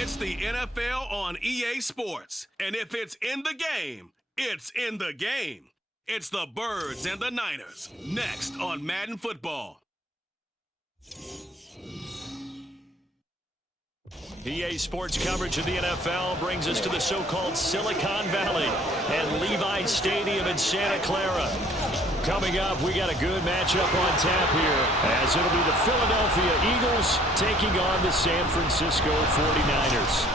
It's the NFL on EA Sports. And if it's in the game, it's in the game. It's the Birds and the Niners. Next on Madden Football. EA Sports coverage of the NFL brings us to the so-called Silicon Valley and Levi Stadium in Santa Clara. Coming up, we got a good matchup on tap here, as it'll be the Philadelphia Eagles taking on the San Francisco 49ers.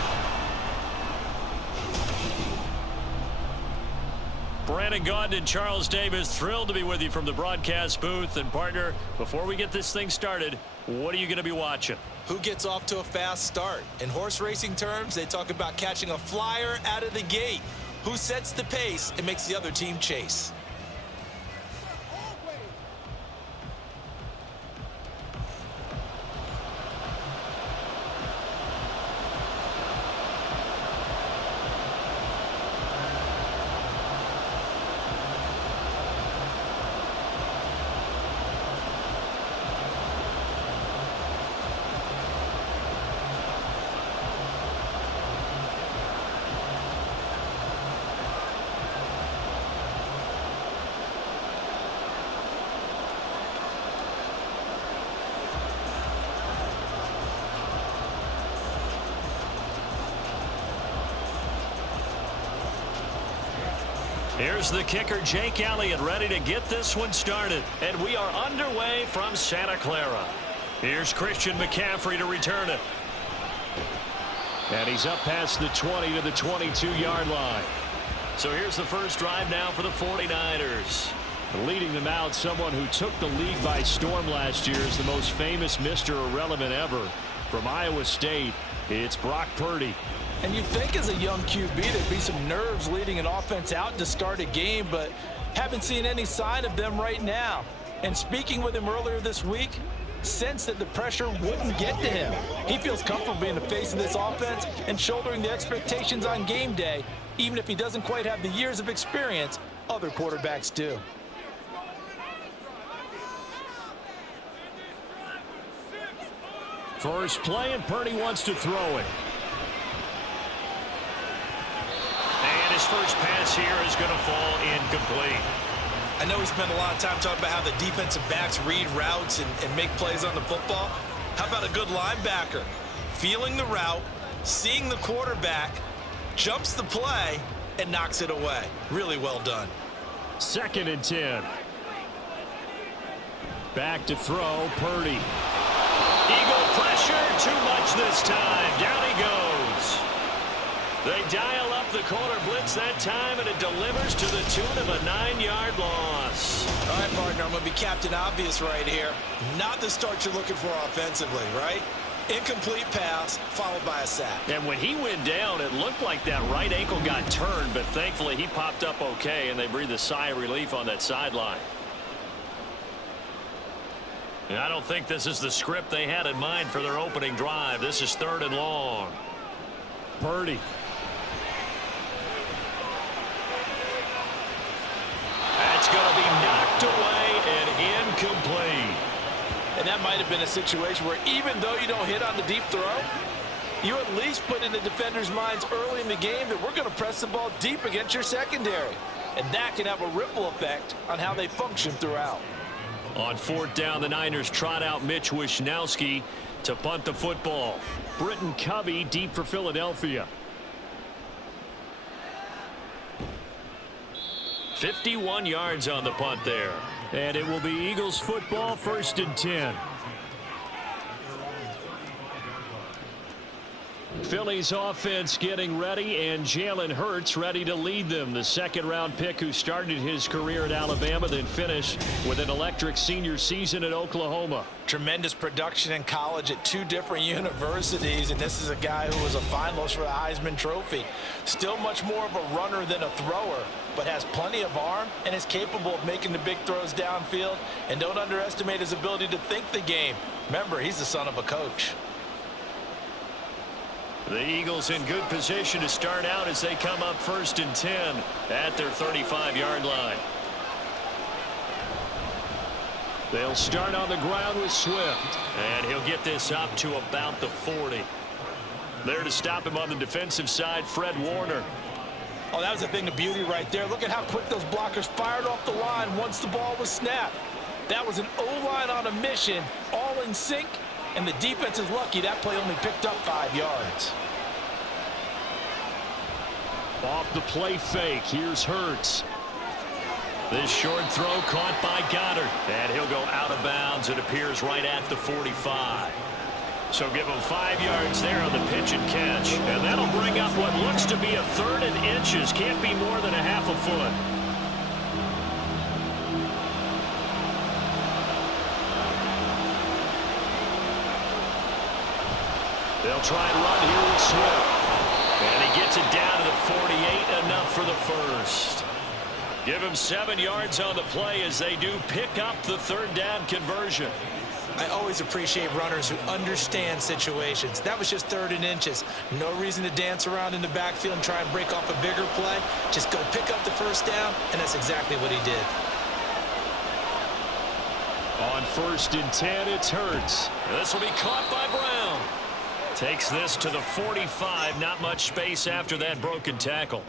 Brandon Gaudin and Charles Davis, thrilled to be with you from the broadcast booth. And partner, before we get this thing started, what are you going to be watching? Who gets off to a fast start? In horse racing terms, they talk about catching a flyer out of the gate. Who sets the pace and makes the other team chase? Here's the kicker, Jake Elliott, ready to get this one started. And we are underway from Santa Clara. Here's Christian McCaffrey to return it. And he's up past the 20 to the 22-yard line. So here's the first drive now for the 49ers. Leading them out, someone who took the league by storm last year is the most famous Mr. Irrelevant ever. From Iowa State, it's Brock Purdy. And you'd think as a young QB there'd be some nerves leading an offense out to start a game, but haven't seen any sign of them right now. And speaking with him earlier this week, sensed that the pressure wouldn't get to him. He feels comfortable being the face of this offense and shouldering the expectations on game day, even if he doesn't quite have the years of experience other quarterbacks do. First play, and Purdy wants to throw it. And his first pass here is going to fall incomplete. I know we spent a lot of time talking about how the defensive backs read routes and make plays on the football. How about a good linebacker? Feeling the route, seeing the quarterback, jumps the play, and knocks it away. Really well done. 2nd and 10. Back to throw, Purdy. Eagle pressure, too much this time. Down he goes. They dial up the corner blitz that time, and it delivers to the tune of a 9-yard loss. All right, partner, I'm going to be Captain Obvious right here. Not the start you're looking for offensively, right? Incomplete pass, followed by a sack. And when he went down, it looked like that right ankle got turned, but thankfully he popped up okay, and they breathed a sigh of relief on that sideline. And I don't think this is the script they had in mind for their opening drive. This is 3rd and long. Purdy. That's going to be knocked away and incomplete. And that might have been a situation where even though you don't hit on the deep throw, you at least put in the defenders' minds early in the game that we're going to press the ball deep against your secondary. And that can have a ripple effect on how they function throughout. On 4th down, the Niners trot out Mitch Wishnowsky to punt the football. Britton Covey deep for Philadelphia. 51 yards on the punt there. And it will be Eagles football, 1st and 10. Philly's offense getting ready, and Jalen Hurts ready to lead them. The 2nd-round pick who started his career at Alabama, then finished with an electric senior season at Oklahoma. Tremendous production in college at 2 different universities, and this is a guy who was a finalist for the Heisman Trophy. Still much more of a runner than a thrower, but has plenty of arm and is capable of making the big throws downfield. And don't underestimate his ability to think the game. Remember, he's the son of a coach. The Eagles in good position to start out as they come up 1st and 10 at their 35-yard line. They'll start on the ground with Swift, and he'll get this up to about the 40. There to stop him on the defensive side, Fred Warner. Oh, that was a thing of beauty right there. Look at how quick those blockers fired off the line once the ball was snapped. That was an O-line on a mission, all in sync, and the defense is lucky that play only picked up 5 yards. Off the play fake, here's Hurts. This short throw caught by Goddard, and he'll go out of bounds. It appears right at the 45. So give him 5 yards there on the pitch and catch. And that'll bring up what looks to be a 3rd and inches. Can't be more than a half a foot. They'll try and run here with Swift. And he gets it down to the 48, enough for the first. Give him 7 yards on the play as they do pick up the 3rd down conversion. I always appreciate runners who understand situations. That was just 3rd and inches. No reason to dance around in the backfield and try and break off a bigger play. Just go pick up the 1st down, and that's exactly what he did. On 1st and 10, it's Hurts. This will be caught by Brown. Takes this to the 45. Not much space after that broken tackle.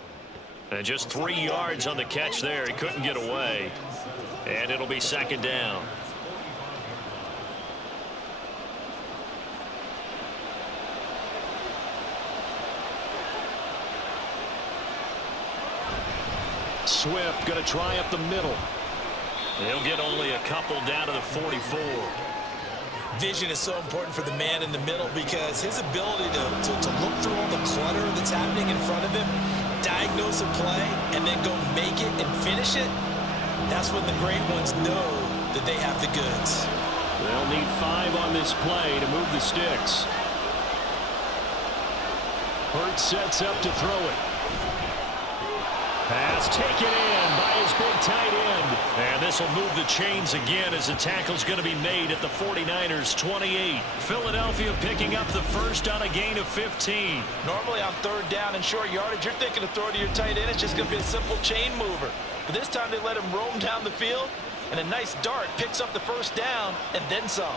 And just 3 yards on the catch there. He couldn't get away. And it'll be 2nd down. Swift going to try up the middle. He'll get only a couple down to the 44. Vision is so important for the man in the middle because his ability to look through all the clutter that's happening in front of him, diagnose a play, and then go make it and finish it, that's when the great ones know that they have the goods. They'll need 5 on this play to move the sticks. Hurts sets up to throw it. Pass taken in by his big tight end. And this will move the chains again as the tackle's going to be made at the 49ers 28. Philadelphia picking up the first on a gain of 15. Normally on 3rd down and short yardage, you're thinking to throw to your tight end. It's just going to be a simple chain mover. But this time they let him roam down the field, and a nice dart picks up the 1st down and then some.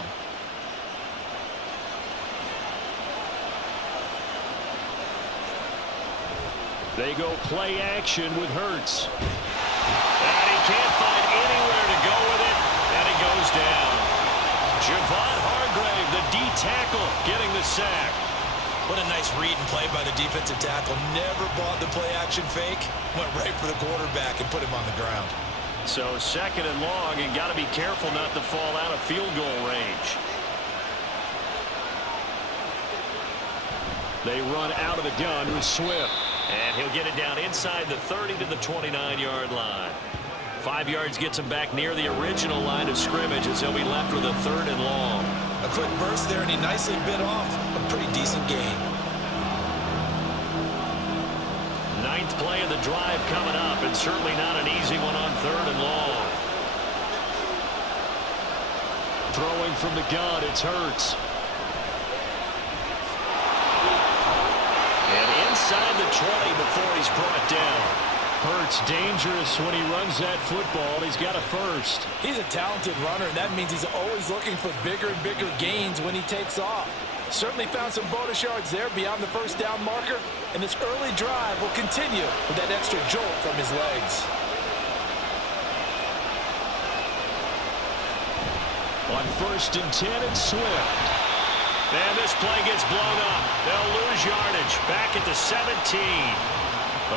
They go play action with Hurts. And he can't find anywhere to go with it, and he goes down. Javon Hargrave, the D tackle, getting the sack. What a nice read and play by the defensive tackle. Never bought the play action fake. Went right for the quarterback and put him on the ground. So 2nd and long, and got to be careful not to fall out of field goal range. They run out of the gun with Swift. And he'll get it down inside the 30 to the 29-yard line. 5 yards gets him back near the original line of scrimmage as he'll be left with a 3rd and long. A quick burst there, and he nicely bit off a pretty decent gain. 9th play of the drive coming up, and certainly not an easy one on 3rd and long. Throwing from the gun, it's Hurts. Inside the 20 before he's brought down. Hurts dangerous when he runs that football. He's got a first. He's a talented runner, and that means he's always looking for bigger and bigger gains when he takes off. Certainly found some bonus yards there beyond the 1st down marker, and this early drive will continue with that extra jolt from his legs. On 1st and 10, it's Swift. And this play gets blown up. They'll lose yardage. Back at the 17.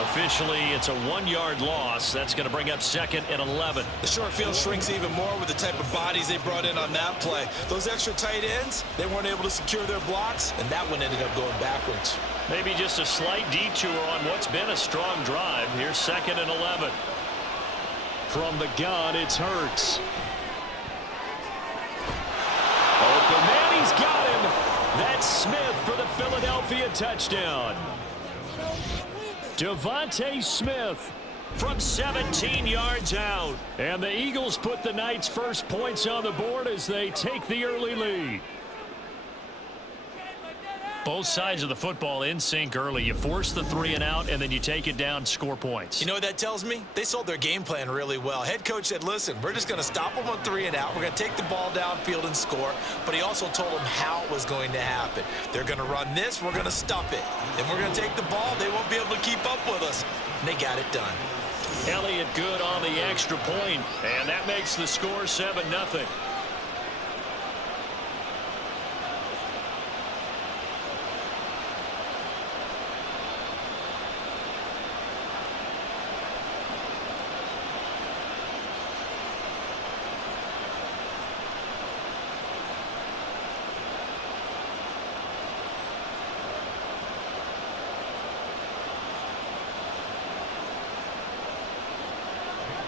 Officially, it's a 1-yard loss. That's going to bring up 2nd and 11. The short field shrinks even more with the type of bodies they brought in on that play. Those extra tight ends, they weren't able to secure their blocks, and that one ended up going backwards. Maybe just a slight detour on what's been a strong drive. Here's 2nd and 11. From the gun, it's Hurts. Open man, he's got him. That's Smith for the Philadelphia touchdown. Devontae Smith from 17 yards out. And the Eagles put the Knights' first points on the board as they take the early lead. Both sides of the football in sync early. You force the 3 and out, and then you take it down, score points. You know what that tells me? They sold their game plan really well. Head coach said, listen, we're just going to stop them on 3 and out. We're going to take the ball downfield and score. But he also told them how it was going to happen. They're going to run this. We're going to stop it. Then we're going to take the ball. They won't be able to keep up with us. And they got it done. Elliott good on the extra point, and that makes the score 7-0.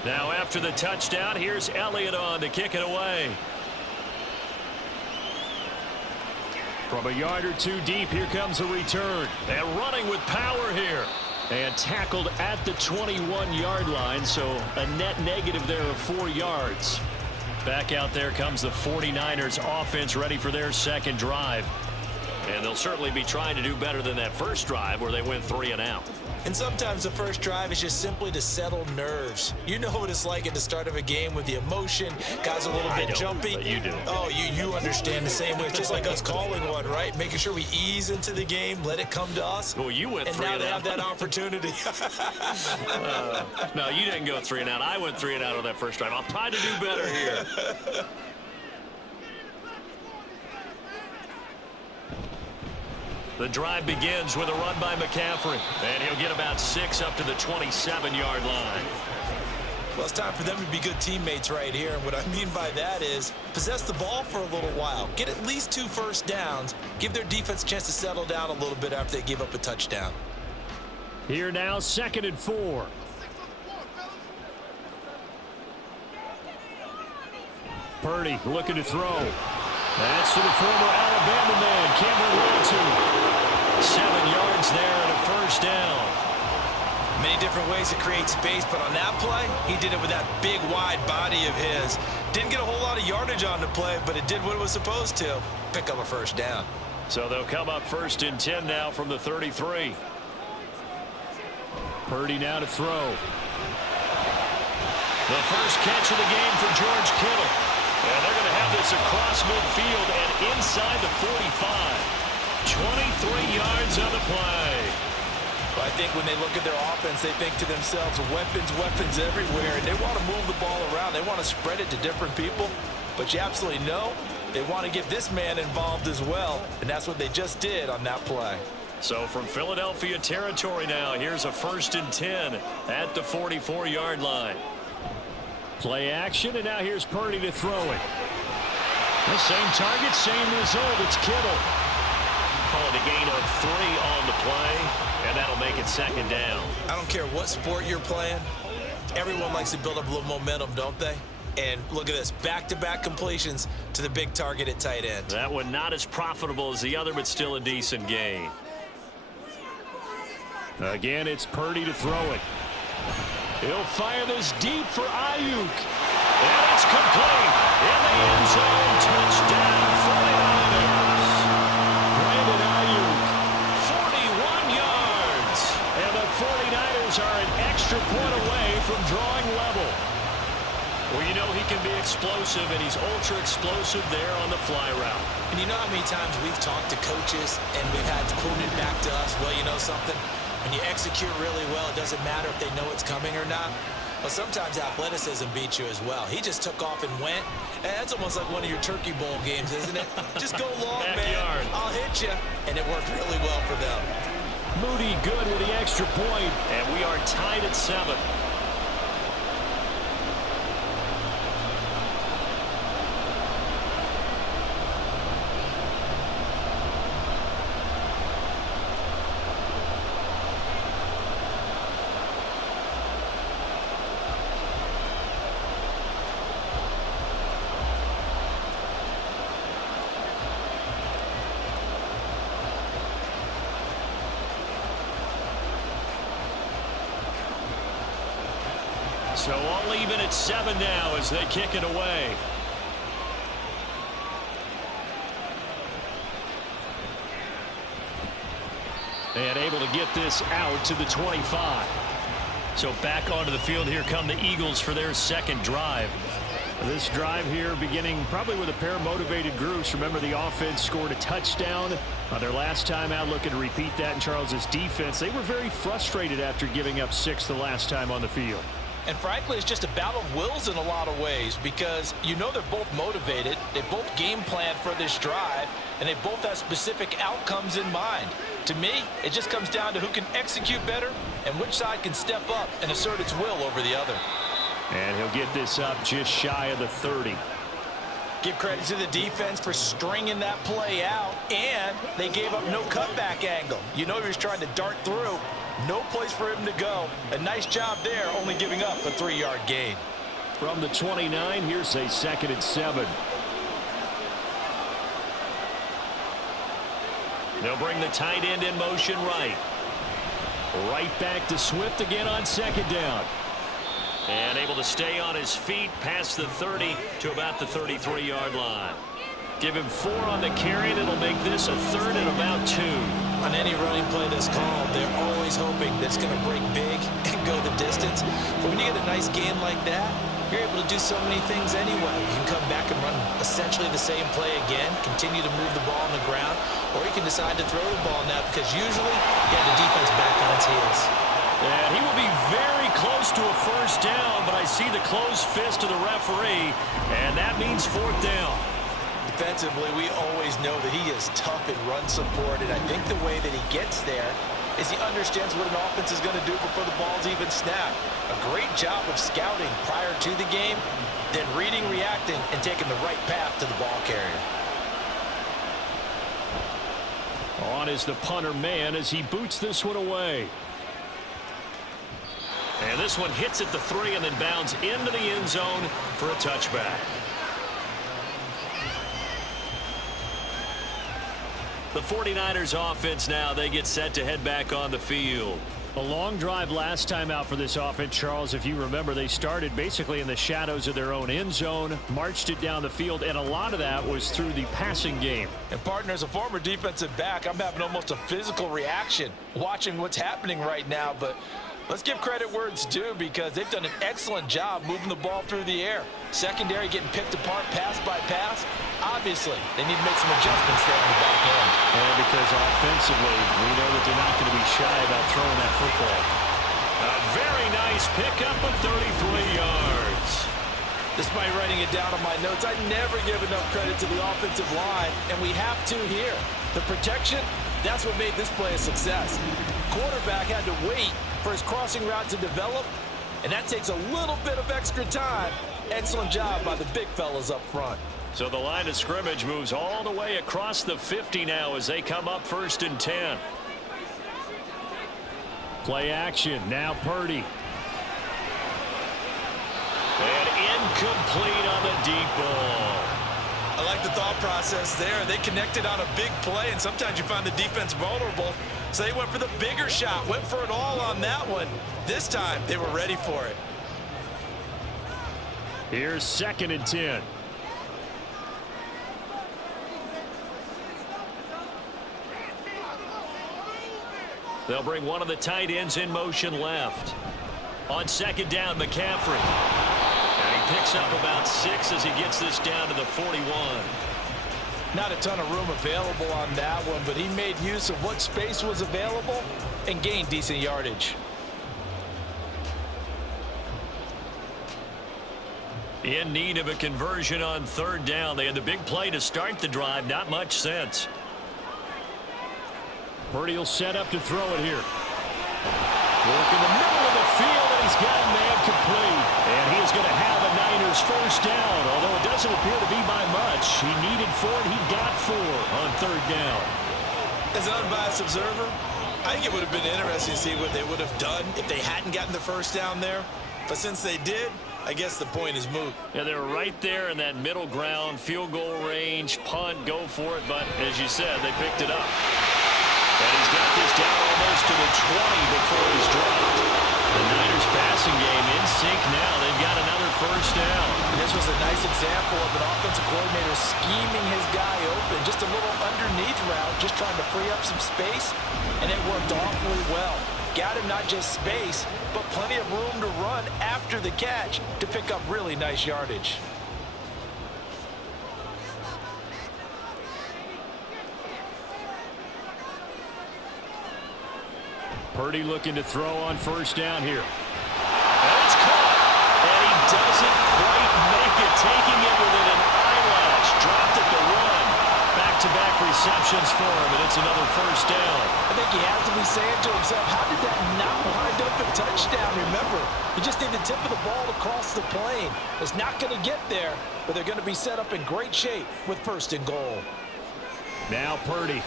Now after the touchdown, here's Elliott on to kick it away. From a yard or 2 deep, here comes a return. And running with power here. And tackled at the 21-yard line, so a net negative there of 4 yards. Back out there comes the 49ers offense ready for their second drive. And they'll certainly be trying to do better than that first drive where they went 3 and out. And sometimes the first drive is just simply to settle nerves. You know what it's like at the start of a game with the emotion, guys a little bit jumpy. But you do. Oh, you understand the same way. It's just like us calling one, right? Making sure we ease into the game, let it come to us. Well, you went 3 and out. And now they have that opportunity. No, you didn't go 3 and out. I went 3 and out on that first drive. I'll try to do better here. The drive begins with a run by McCaffrey, and he'll get about 6 up to the 27-yard line. Well, it's time for them to be good teammates right here, and what I mean by that is possess the ball for a little while, get at least 2 first downs, give their defense a chance to settle down a little bit after they give up a touchdown. Here now, 2nd and 4. Purdy looking to throw. That's to the former Alabama man, Cameron Latu. 7 yards there and a first down. Many different ways to create space, but on that play, he did it with that big, wide body of his. Didn't get a whole lot of yardage on the play, but it did what it was supposed to. Pick up a first down. So they'll come up 1st and 10 now from the 33. Purdy now to throw. The first catch of the game for George Kittle. And they're going to have this across midfield and inside the 45. 23 yards on the play. Well, I think when they look at their offense, they think to themselves, weapons everywhere, and they want to move the ball around. They want to spread it to different people, but you absolutely know they want to get this man involved as well, and that's what they just did on that play. So from Philadelphia territory now, here's a 1st and 10 at the 44-yard line. Play action, and now here's Purdy to throw it. The same target, same result. It's Kittle. Calling a gain of 3 on the play, and that'll make it 2nd down. I don't care what sport you're playing. Everyone likes to build up a little momentum, don't they? And look at this, back-to-back completions to the big target at tight end. That one not as profitable as the other, but still a decent gain. Again, it's Purdy to throw it. He'll fire this deep for Ayuk. And it's complete. In the end zone, touchdown, 49ers. Brandon Ayuk, 41 yards. And the 49ers are an extra point away from drawing level. Well, you know he can be explosive, and he's ultra explosive there on the fly route. And you know how many times we've talked to coaches and we've had quoted back to us, well, you know something? When you execute really well, it doesn't matter if they know it's coming or not. But sometimes athleticism beats you as well. He just took off and went. And that's almost like one of your Turkey Bowl games, isn't it? Just go long, man. I'll hit you. And it worked really well for them. Moody good with the extra point. And we are tied at 7. So all even at 7 now as they kick it away. And able to get this out to the 25. So back onto the field here come the Eagles for their second drive. This drive here beginning probably with a pair of motivated groups. Remember, the offense scored a touchdown on their last time out, looking to repeat that in Charles's defense. They were very frustrated after giving up 6 the last time on the field. And frankly, it's just a battle of wills in a lot of ways because you know they're both motivated. They both game plan for this drive, and they both have specific outcomes in mind. To me, it just comes down to who can execute better and which side can step up and assert its will over the other. And he'll get this up just shy of the 30. Give credit to the defense for stringing that play out, and they gave up no cutback angle. You know he was trying to dart through. No place for him to go. A nice job there, only giving up a 3-yard gain. From the 29, here's a 2nd and 7. They'll bring the tight end in motion right. Right back to Swift again on 2nd down. And able to stay on his feet past the 30 to about the 33-yard line. Give him 4 on the carry, and it'll make this a 3rd and about 2. On any running play that's called, they're always hoping that it's going to break big and go the distance. But when you get a nice game like that, you're able to do so many things anyway. You can come back and run essentially the same play again, continue to move the ball on the ground, or you can decide to throw the ball now because usually you have the defense back on its heels. And he will be very close to a 1st down, but I see the closed fist of the referee, and that means 4th down. Defensively, we always know that he is tough in run support, and I think the way that he gets there is he understands what an offense is going to do before the ball's even snapped. A great job of scouting prior to the game, then reading, reacting, and taking the right path to the ball carrier. On is the punter man as he boots this one away. And this one hits at the 3 and then bounds into the end zone for a touchback. The 49ers offense now, they get set to head back on the field. A long drive last time out for this offense, Charles. If you remember, they started basically in the shadows of their own end zone, marched it down the field, and a lot of that was through the passing game. And partner, as a former defensive back, I'm having almost a physical reaction watching what's happening right now, but let's give credit where it's due because they've done an excellent job moving the ball through the air. Secondary getting picked apart pass by pass. Obviously, they need to make some adjustments there on the back end. And because offensively, we know that they're not going to be shy about throwing that football. A very nice pickup of 33 yards. Despite writing it down on my notes, I never give enough credit to the offensive line, and we have to here. The protection, that's what made this play a success. Quarterback had to wait for his crossing route to develop, and that takes a little bit of extra time. Excellent job by the big fellas up front. So the line of scrimmage moves all the way across the 50 now as they come up 1st and 10. Play action, now Purdy. And incomplete on the deep ball. I like the thought process there. They connected on a big play, and sometimes you find the defense vulnerable. So they went for the bigger shot, went for it all on that one. This time, they were ready for it. Here's 2nd and 10. They'll bring one of the tight ends in motion left. On 2nd down, McCaffrey. And he picks up about 6 as he gets this down to the 41. Not a ton of room available on that one, but he made use of what space was available and gained decent yardage. In need of a conversion on 3rd down. They had the big play to start the drive. Not much sense. Purdy will set up to throw it here. Work in the middle of the field, and he's got a man complete. And he is going to have a Niners 1st down, although it doesn't appear to be by much. He needed 4, and he got 4 on 3rd down. As an unbiased observer, I think it would have been interesting to see what they would have done if they hadn't gotten the 1st down there. But since they did, I guess the point is moot. Yeah, they're right there in that middle ground, field goal range, punt, go for it. But as you said, they picked it up. And he's got this down almost to the 20 before he's dropped. The Niners passing game in sync now. They've got another first down. This was a nice example of an offensive coordinator scheming his guy open. Just a little underneath route, just trying to free up some space, and it worked awfully well. Got him not just space, but plenty of room to run after the catch to pick up really nice yardage. Purdy looking to throw on first down here. And it's caught. And he doesn't quite make it, taking it within an eyelash. Dropped at the one. Back-to-back receptions for him, and it's another first down. I think he has to be saying to himself, how did that not wind up a touchdown? Remember, you just need the tip of the ball to cross the plane. It's not going to get there, but they're going to be set up in great shape with first and goal. Now Purdy.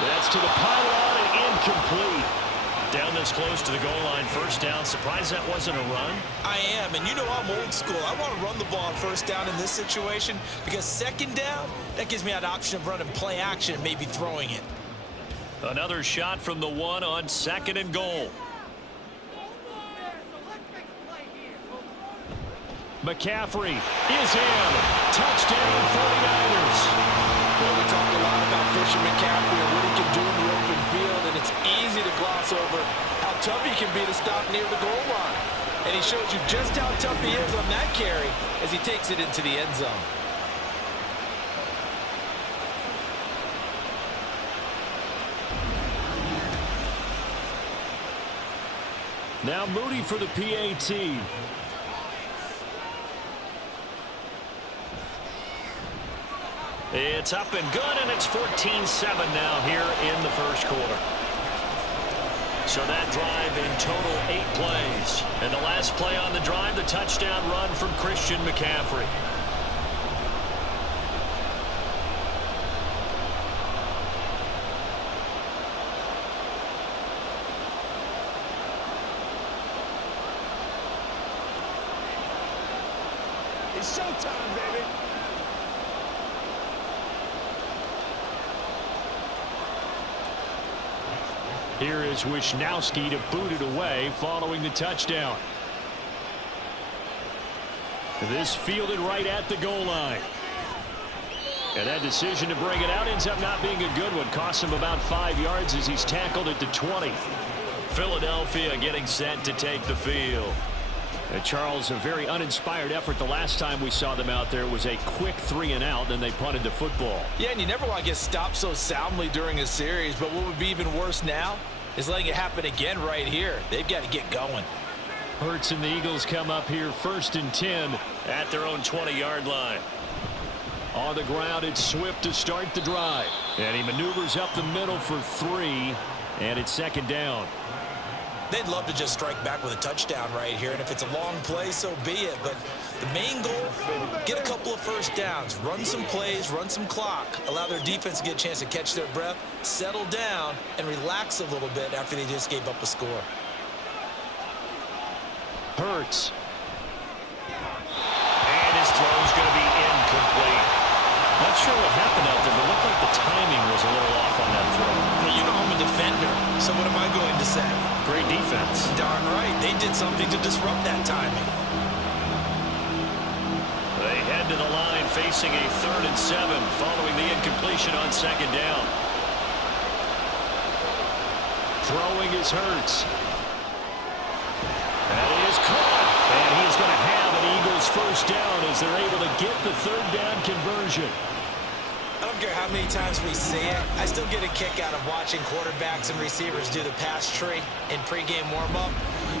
That's to the pylon and incomplete. Down this close to the goal line, first down. Surprised that wasn't a run? I am, and you know I'm old school. I want to run the ball on first down in this situation because second down, that gives me an option of running play action and maybe throwing it. Another shot from the one on second and goal. McCaffrey is in. Touchdown 49ers. Well, we talked a lot about Christian McCaffrey and what he can do in the open field, and it's easy to gloss over how tough he can be to stop near the goal line. And he shows you just how tough he is on that carry as he takes it into the end zone. Now Moody for the PAT. It's up and good, and it's 14-7 now here in the first quarter. So that drive in total 8 plays. And the last play on the drive, the touchdown run from Christian McCaffrey. It's showtime, baby. Here is Wisnowski to boot it away following the touchdown. This fielded right at the goal line. And that decision to bring it out ends up not being a good one. Costs him about 5 yards as he's tackled at the 20. Philadelphia getting set to take the field. Charles, a very uninspired effort the last time we saw them out there. It was a quick 3 and out, then they punted the football. Yeah, and you never want to get stopped so soundly during a series, but what would be even worse now is letting it happen again right here. They've got to get going. Hurts and the Eagles come up here 1st and 10 at their own 20-yard line. On the ground, it's Swift to start the drive. And he maneuvers up the middle for 3, and it's second down. They'd love to just strike back with a touchdown right here, and if it's a long play, so be it. But the main goal, get a couple of first downs, run some plays, run some clock, allow their defense to get a chance to catch their breath, settle down, and relax a little bit after they just gave up a score. Hurts. And his throw's going to be incomplete. Not sure what happened out there, but it looked like the timing was a little off on that throw. Now, you know I'm a defender, so what am I going to say? Great defense. Darn right. They did something to disrupt that timing. They head to the line facing a 3rd and 7 following the incompletion on second down. Throwing is Hurts. That is caught. And he's going to have an Eagles first down as they're able to get the 3rd down conversion. I don't care how many times we see it. I still get a kick out of watching quarterbacks and receivers do the pass tree in pregame warm-up.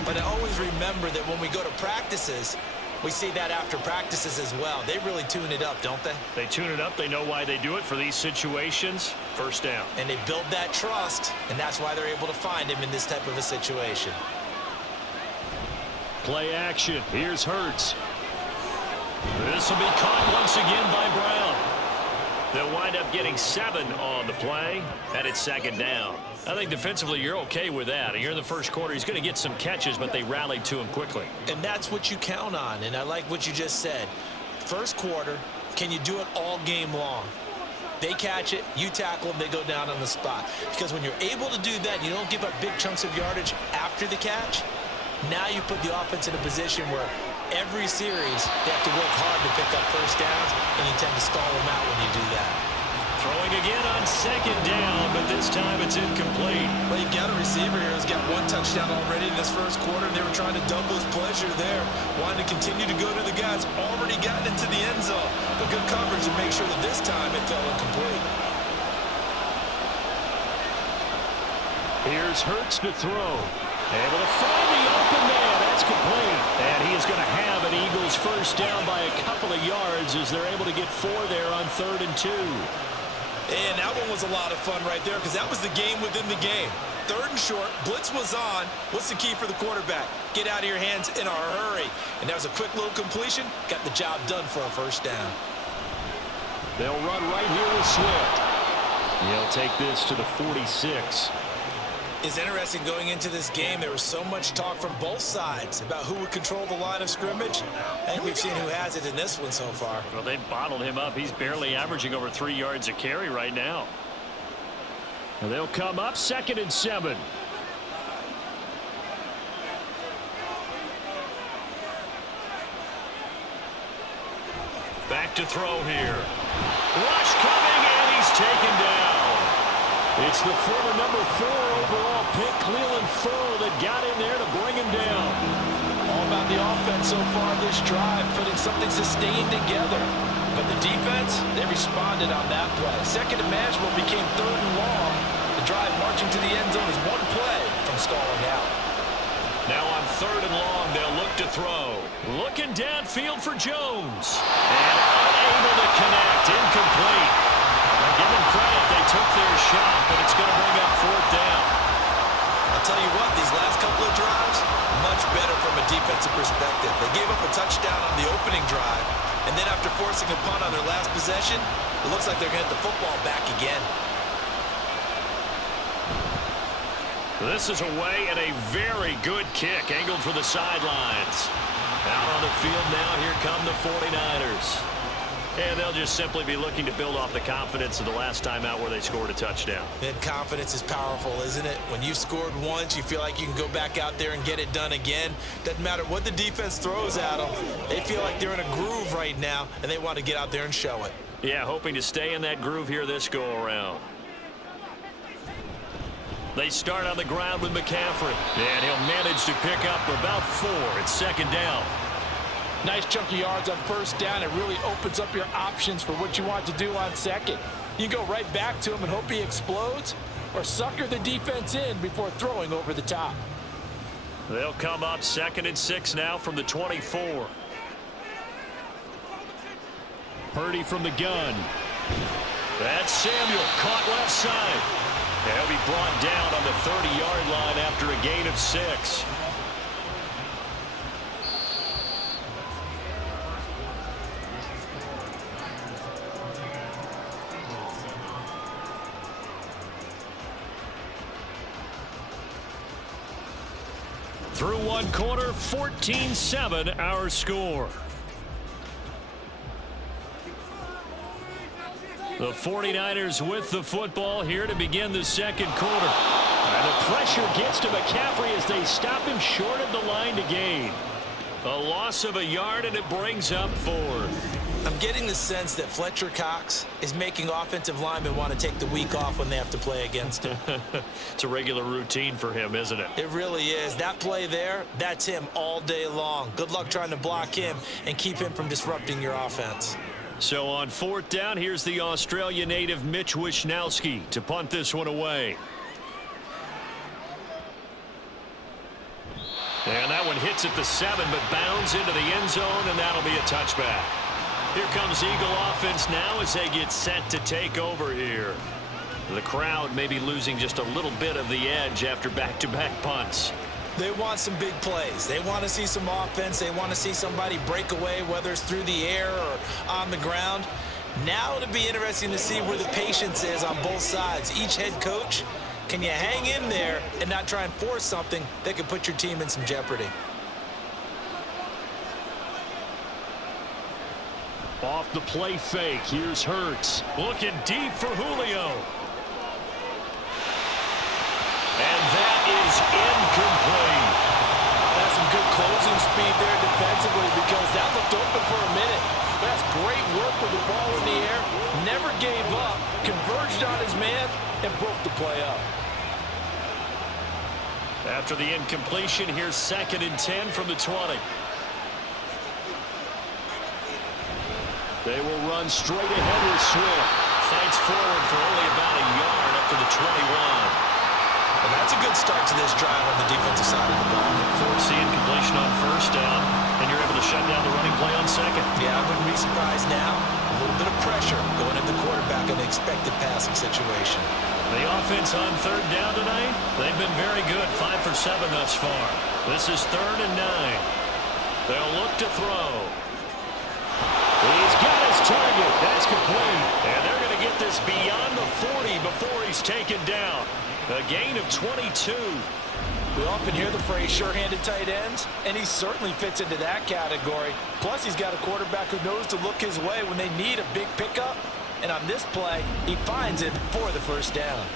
But I always remember that when we go to practices, we see that after practices as well. They really tune it up, don't they? They tune it up. They know why they do it for these situations. First down. And they build that trust, and that's why they're able to find him in this type of a situation. Play action. Here's Hurts. This will be caught once again by Brown. They'll wind up getting 7 on the play, and it's second down. I think defensively you're okay with that. You're in the first quarter. He's going to get some catches, but they rallied to him quickly. And that's what you count on, and I like what you just said. First quarter, can you do it all game long? They catch it, you tackle them, they go down on the spot. Because when you're able to do that, you don't give up big chunks of yardage after the catch, now you put the offense in a position where every series they have to work hard to pick up first downs, and you tend to stall them out when you do that. Throwing again on second down, but this time it's incomplete. Well, you've got a receiver here who's got one touchdown already in this first quarter, and they were trying to double his pleasure there. Wanted to continue to go to the guys already gotten into the end zone. But good coverage to make sure that this time it fell incomplete. Here's Hurts to throw. Able to find the open man. That's complete. And he is going to have an Eagles first down by a couple of yards as they're able to get 4 there on 3rd and 2. And that one was a lot of fun right there because that was the game within the game. 3rd and short, blitz was on. What's the key for the quarterback? Get out of your hands in a hurry. And that was a quick little completion. Got the job done for a first down. They'll run right here with Swift. He'll take this to the 46. It's interesting going into this game. There was so much talk from both sides about who would control the line of scrimmage. And we've seen who has it in this one so far. Well, they've bottled him up. He's barely averaging over 3 yards a carry right now. And they'll come up 2nd and 7. Back to throw here. Rush coming, and he's taken down. It's the former number 4 overall pick, Cleveland Ferrell, that got in there to bring him down. All about the offense so far this drive, putting something sustained together. But the defense, they responded on that play. Second and manageable became 3rd and long. The drive marching to the end zone is one play from stalling out. Now on 3rd and long, they'll look to throw. Looking downfield for Jones. And unable to connect, incomplete. Give them credit, they took their shot, but it's going to bring up 4th down. I'll tell you what, these last couple of drives, much better from a defensive perspective. They gave up a touchdown on the opening drive, and then after forcing a punt on their last possession, it looks like they're going to get the football back again. This is away and a very good kick, angled for the sidelines. Out on the field now, here come the 49ers. And they'll just simply be looking to build off the confidence of the last time out where they scored a touchdown. And confidence is powerful, isn't it? When you've scored once, you feel like you can go back out there and get it done again. Doesn't matter what the defense throws at them. They feel like they're in a groove right now, and they want to get out there and show it. Yeah, hoping to stay in that groove here this go-around. They start on the ground with McCaffrey. And he'll manage to pick up about 4. It's 2nd down. Nice chunky yards on first down. It really opens up your options for what you want to do on second. You go right back to him and hope he explodes, or sucker the defense in before throwing over the top. They'll come up 2nd and 6 now from the 24. Purdy from the gun. That's Samuel, caught left side. He'll be brought down on the 30-yard line after a gain of 6. Through one quarter, 14-7 our score. The 49ers with the football here to begin the second quarter. And the pressure gets to McCaffrey as they stop him short of the line to gain. A loss of a yard, and it brings up 4th. I'm getting the sense that Fletcher Cox is making offensive linemen want to take the week off when they have to play against him. It's a regular routine for him, isn't it? It really is. That play there, that's him all day long. Good luck trying to block him and keep him from disrupting your offense. So on 4th down, here's the Australia native Mitch Wishnowsky to punt this one away. And that one hits at the 7, but bounds into the end zone, and that'll be a touchback. Here comes Eagle offense now as they get set to take over here. The crowd may be losing just a little bit of the edge after back-to-back punts. They want some big plays. They want to see some offense. They want to see somebody break away, whether it's through the air or on the ground. Now it'll be interesting to see where the patience is on both sides. Each head coach, can you hang in there and not try and force something that could put your team in some jeopardy? Off the play fake, here's Hurts. Looking deep for Julio. And that is incomplete. That's some good closing speed there defensively because that looked open for a minute. That's great work with the ball in the air. Never gave up, converged on his man, and broke the play up. After the incompletion, here's 2nd and 10 from the 20. They will run straight ahead with Swift. Fights forward for only about a yard up to the 21. And that's a good start to this drive on the defensive side of the ball. Force the incompletion on 1st down, and you're able to shut down the running play on 2nd. Yeah, I wouldn't be surprised now. A little bit of pressure going at the quarterback in an expected passing situation. The offense on 3rd down tonight, they've been very good, 5 for 7 thus far. This is 3rd and 9. They'll look to throw. He's got his target. That's complete. And they're going to get this beyond the 40 before he's taken down. A gain of 22. We often hear the phrase sure-handed tight ends, and he certainly fits into that category. Plus, he's got a quarterback who knows to look his way when they need a big pickup. And on this play, he finds it for the 1st down.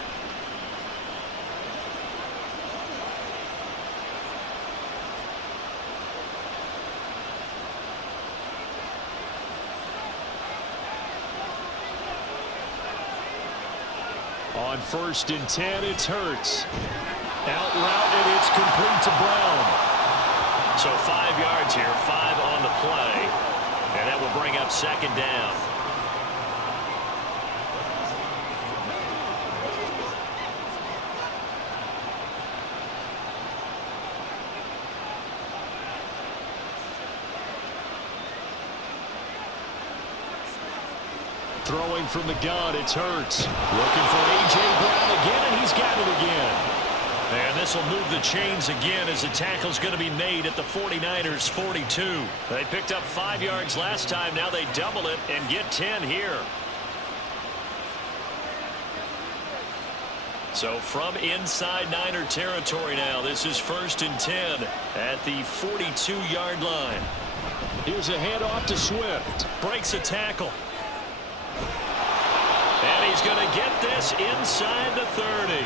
On 1st and 10, it's Hurts. Out route, and it's complete to Brown. So 5 yards here, 5 on the play. And that will bring up 2nd down. Throwing from the gun, it's Hurts. Looking for A.J. Brown again, and he's got it again. And this will move the chains again as the tackle's going to be made at the 49ers' 42. They picked up 5 yards last time. Now they double it and get 10 here. So from inside Niner territory now, this is 1st and 10 at the 42-yard line. Here's a handoff to Swift. Breaks a tackle. And he's going to get this inside the 30.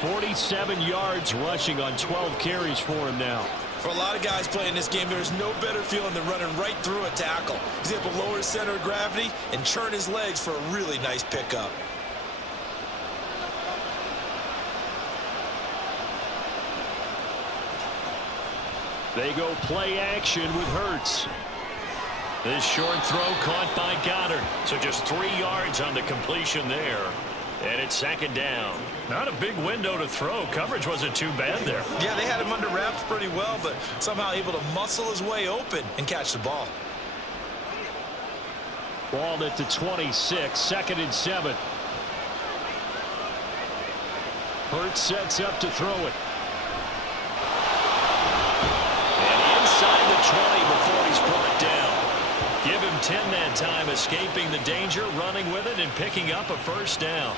47 yards rushing on 12 carries for him now. For a lot of guys playing this game, there's no better feeling than running right through a tackle. He's able to lower his center of gravity and churn his legs for a really nice pickup. They go play action with Hurts. This short throw caught by Goddard. So just 3 yards on the completion there. And it's 2nd down. Not a big window to throw. Coverage wasn't too bad there. Yeah, they had him under wraps pretty well, but somehow able to muscle his way open and catch the ball. Ball at the 26, 2nd and 7. Hurts sets up to throw it. And inside the 20 before he's brought down. Give him 10 that time, escaping the danger, running with it, and picking up a 1st down.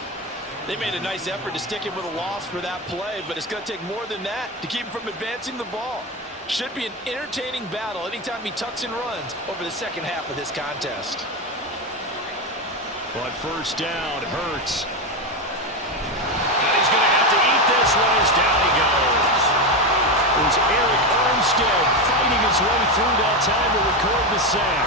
They made a nice effort to stick him with a loss for that play, but it's going to take more than that to keep him from advancing the ball. Should be an entertaining battle anytime he tucks and runs over the 2nd half of this contest. But 1st down, Hurts. And he's going to have to eat this one as down he goes. It was Eric Armstead fighting his way through that time to record the sack.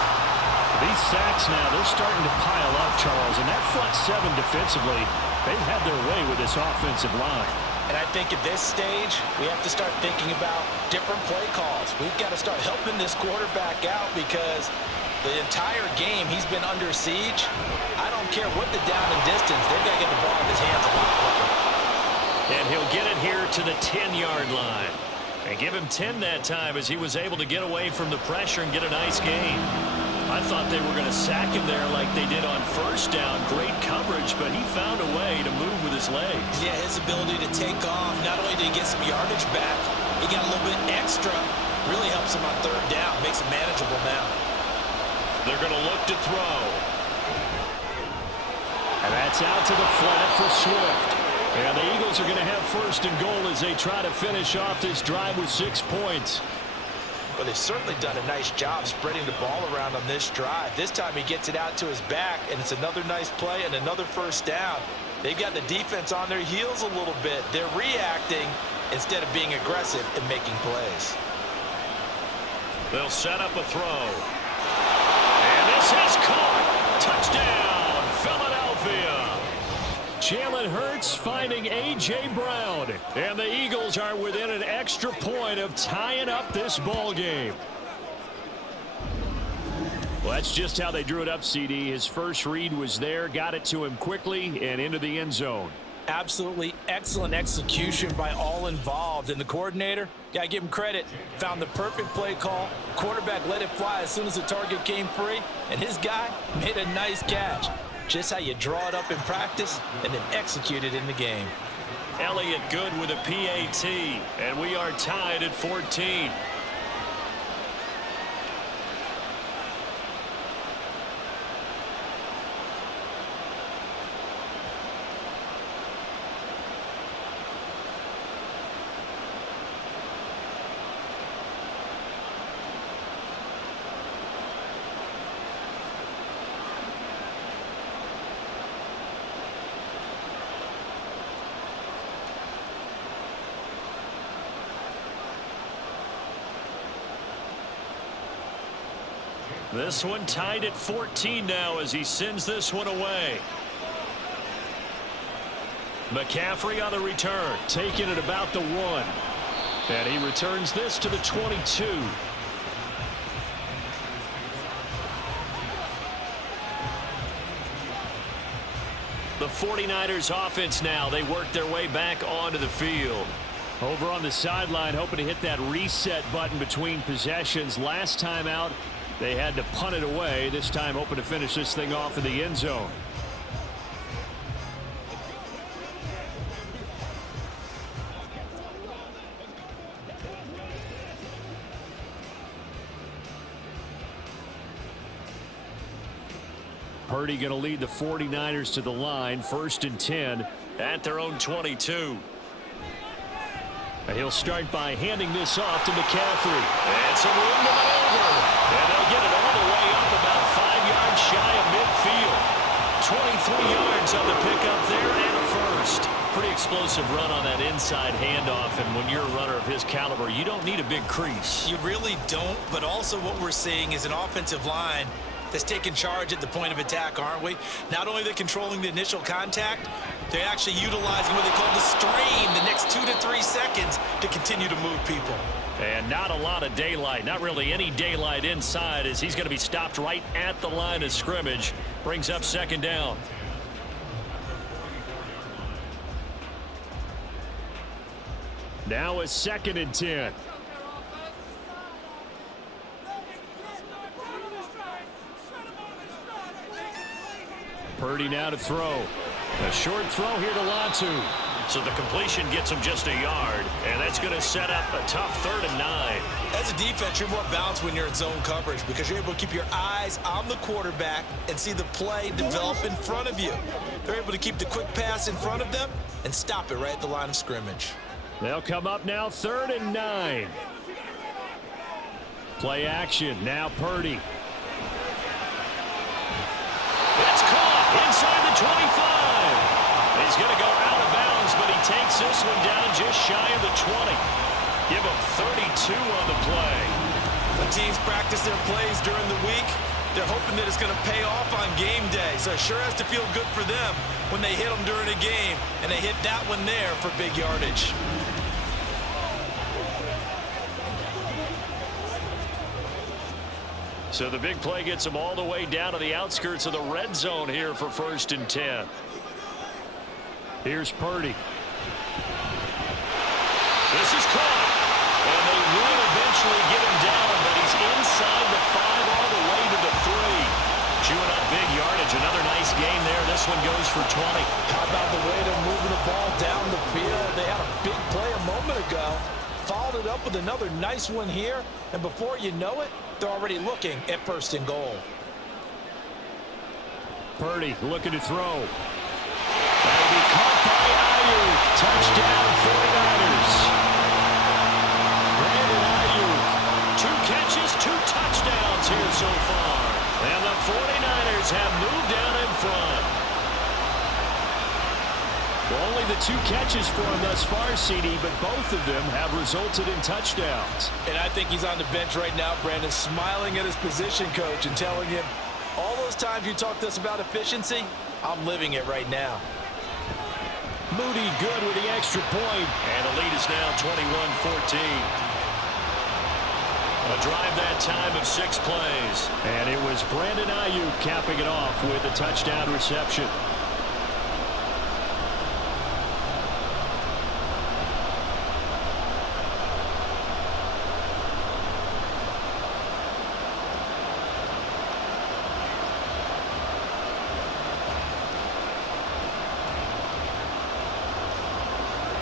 These sacks now, they're starting to pile up, Charles, and that front 7 defensively, they've had their way with this offensive line. And I think at this stage, we have to start thinking about different play calls. We've got to start helping this quarterback out because the entire game he's been under siege. I don't care what the down and distance, they've got to get the ball in his hands a lot quicker. And he'll get it here to the 10-yard line. And give him 10 that time as he was able to get away from the pressure and get a nice gain. I thought they were going to sack him there like they did on 1st down. Great coverage, but he found a way to move with his legs. Yeah, his ability to take off, not only did he get some yardage back, he got a little bit extra. Really helps him on 3rd down, makes it manageable now. They're going to look to throw. And that's out to the flat for Swift. And the Eagles are going to have 1st and goal as they try to finish off this drive with 6 points. Well, they've certainly done a nice job spreading the ball around on this drive. This time he gets it out to his back, and it's another nice play and another first down. They've got the defense on their heels a little bit. They're reacting instead of being aggressive and making plays. They'll set up a throw. And this is caught. Touchdown, Philadelphia. Jalen Hurts finding A.J. Brown. And the Eagles are within an extra point of tying up this ball game. Well, that's just how they drew it up, CD. His first read was there, got it to him quickly, and into the end zone. Absolutely excellent execution by all involved. And the coordinator, got to give him credit, found the perfect play call. Quarterback let it fly as soon as the target came free, and his guy made a nice catch. Just how you draw it up in practice and then execute it in the game. Elliott good with a PAT, and we are tied at 14. This one tied at 14 now as he sends this one away. McCaffrey on the return, taking it about the 1. And he returns this to the 22. The 49ers offense now, they work their way back onto the field. Over on the sideline, hoping to hit that reset button between possessions. Last time out, they had to punt it away. This time hoping to finish this thing off in the end zone. Purdy going to lead the 49ers to the line. 1st and 10 at their own 22. And he'll start by handing this off to McCaffrey. And some room to maneuver. And they'll get it all the way up about 5 yards shy of midfield. 23 yards on the pickup there and a first. Pretty explosive run on that inside handoff. And when you're a runner of his caliber, you don't need a big crease. You really don't, but also what we're seeing is an offensive line that's taking charge at the point of attack, aren't we? Not only are they controlling the initial contact, they're actually utilizing what they call the strain the next 2 to 3 seconds to continue to move people. And not a lot of daylight, not really any daylight inside, as he's going to be stopped right at the line of scrimmage. Brings up 2nd down. Now a 2nd and 10. Purdy now to throw. A short throw here to Latu. So the completion gets him just a yard, and that's going to set up a tough 3rd and 9. As a defense, you're more balanced when you're in zone coverage because you're able to keep your eyes on the quarterback and see the play develop in front of you. They're able to keep the quick pass in front of them and stop it right at the line of scrimmage. They'll come up now 3rd and 9. Play action. Now Purdy. It's caught inside the 25. He's going to go out of bounds, but he takes this one down just shy of the 20. Give him 32 on the play. When teams practice their plays during the week, they're hoping that it's going to pay off on game day. So it sure has to feel good for them when they hit them during a game, and they hit that one there for big yardage. So the big play gets them all the way down to the outskirts of the red zone here for 1st and 10. Here's Purdy. This is caught. And they will eventually get him down, but he's inside the 5 all the way to the 3. Chewing up big yardage. Another nice game there. This one goes for 20. How about the way they're moving the ball down the field? They had a big play a moment ago. Followed it up with another nice one here. And before you know it, they're already looking at 1st and goal. Purdy looking to throw. That'll be caught by Ayuk. Touchdown 49ers. Brandon Ayuk. 2 catches. so far. And the 49ers have moved down in front. Well, only the 2 catches for him thus far, CD, but both of them have resulted in touchdowns. And I think he's on the bench right now, Brandon, smiling at his position coach and telling him, all those times you talked to us about efficiency, I'm living it right now. Moody good with the extra point. And the lead is now 21-14. A drive that time of 6 plays. And it was Brandon Ayuk capping it off with a touchdown reception.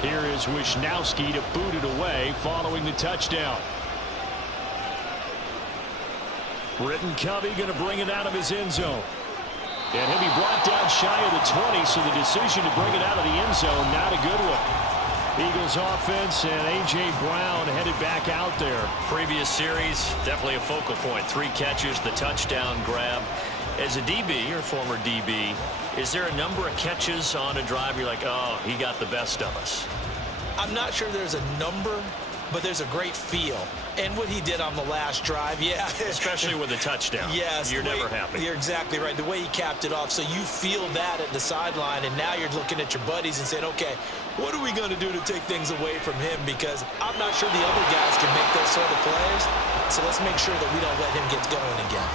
Here is Wisnowski to boot it away following the touchdown. Britton Covey going to bring it out of his end zone. And he'll be brought down shy of the 20, so the decision to bring it out of the end zone, not a good one. Eagles offense and A.J. Brown headed back out there. Previous series, definitely a focal point. 3 catches, the touchdown grab. As a DB, or former DB, is there a number of catches on a drive you're like, oh, he got the best of us? I'm not sure there's a number, but there's a great feel. And what he did on the last drive, yeah. Especially with a touchdown. Yes. You're never happy. You're exactly right. The way he capped it off, so you feel that at the sideline, and now you're looking at your buddies and saying, okay, what are we going to do to take things away from him? Because I'm not sure the other guys can make those sort of plays. So let's make sure that we don't let him get going again.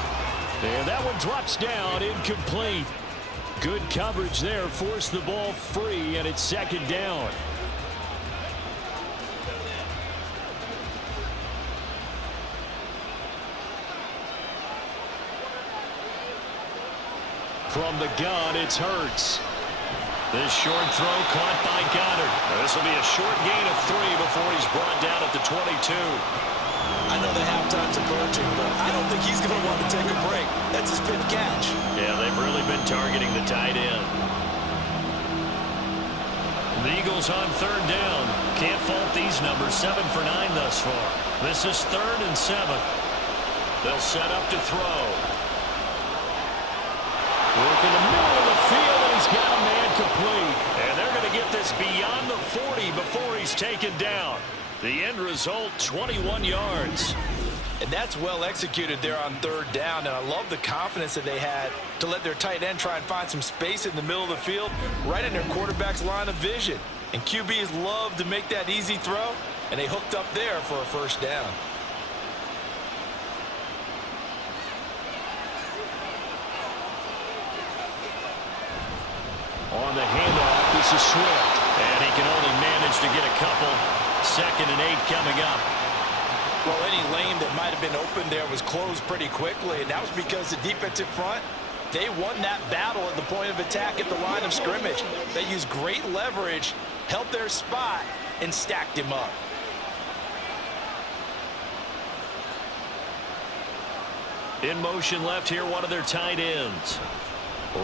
And that one drops down, incomplete. Good coverage there, forced the ball free, and it's second down. From the gun, it's Hurts. This short throw caught by Goddard. This will be a short gain of 3 before he's brought down at the 22. I know the halftime's approaching, but I don't think he's going to want to take a break. That's his fifth catch. Yeah, they've really been targeting the tight end. The Eagles on 3rd down. Can't fault these numbers. 7 for 9 thus far. This is 3rd and 7. They'll set up to throw. Work in the middle of the field, and he's got a man complete. And they're going to get this beyond the 40 before he's taken down. The end result, 21 yards. And that's well executed there on 3rd down. And I love the confidence that they had to let their tight end try and find some space in the middle of the field, right in their quarterback's line of vision. And QBs love to make that easy throw, and they hooked up there for a 1st down. On the handoff, this is Swift. And he can only manage to get a couple. 2nd and 8 coming up. Well, any lane that might have been open there was closed pretty quickly, and that was because the defensive front, they won that battle at the point of attack at the line of scrimmage. They used great leverage, held their spot, and stacked him up. In motion left here, one of their tight ends.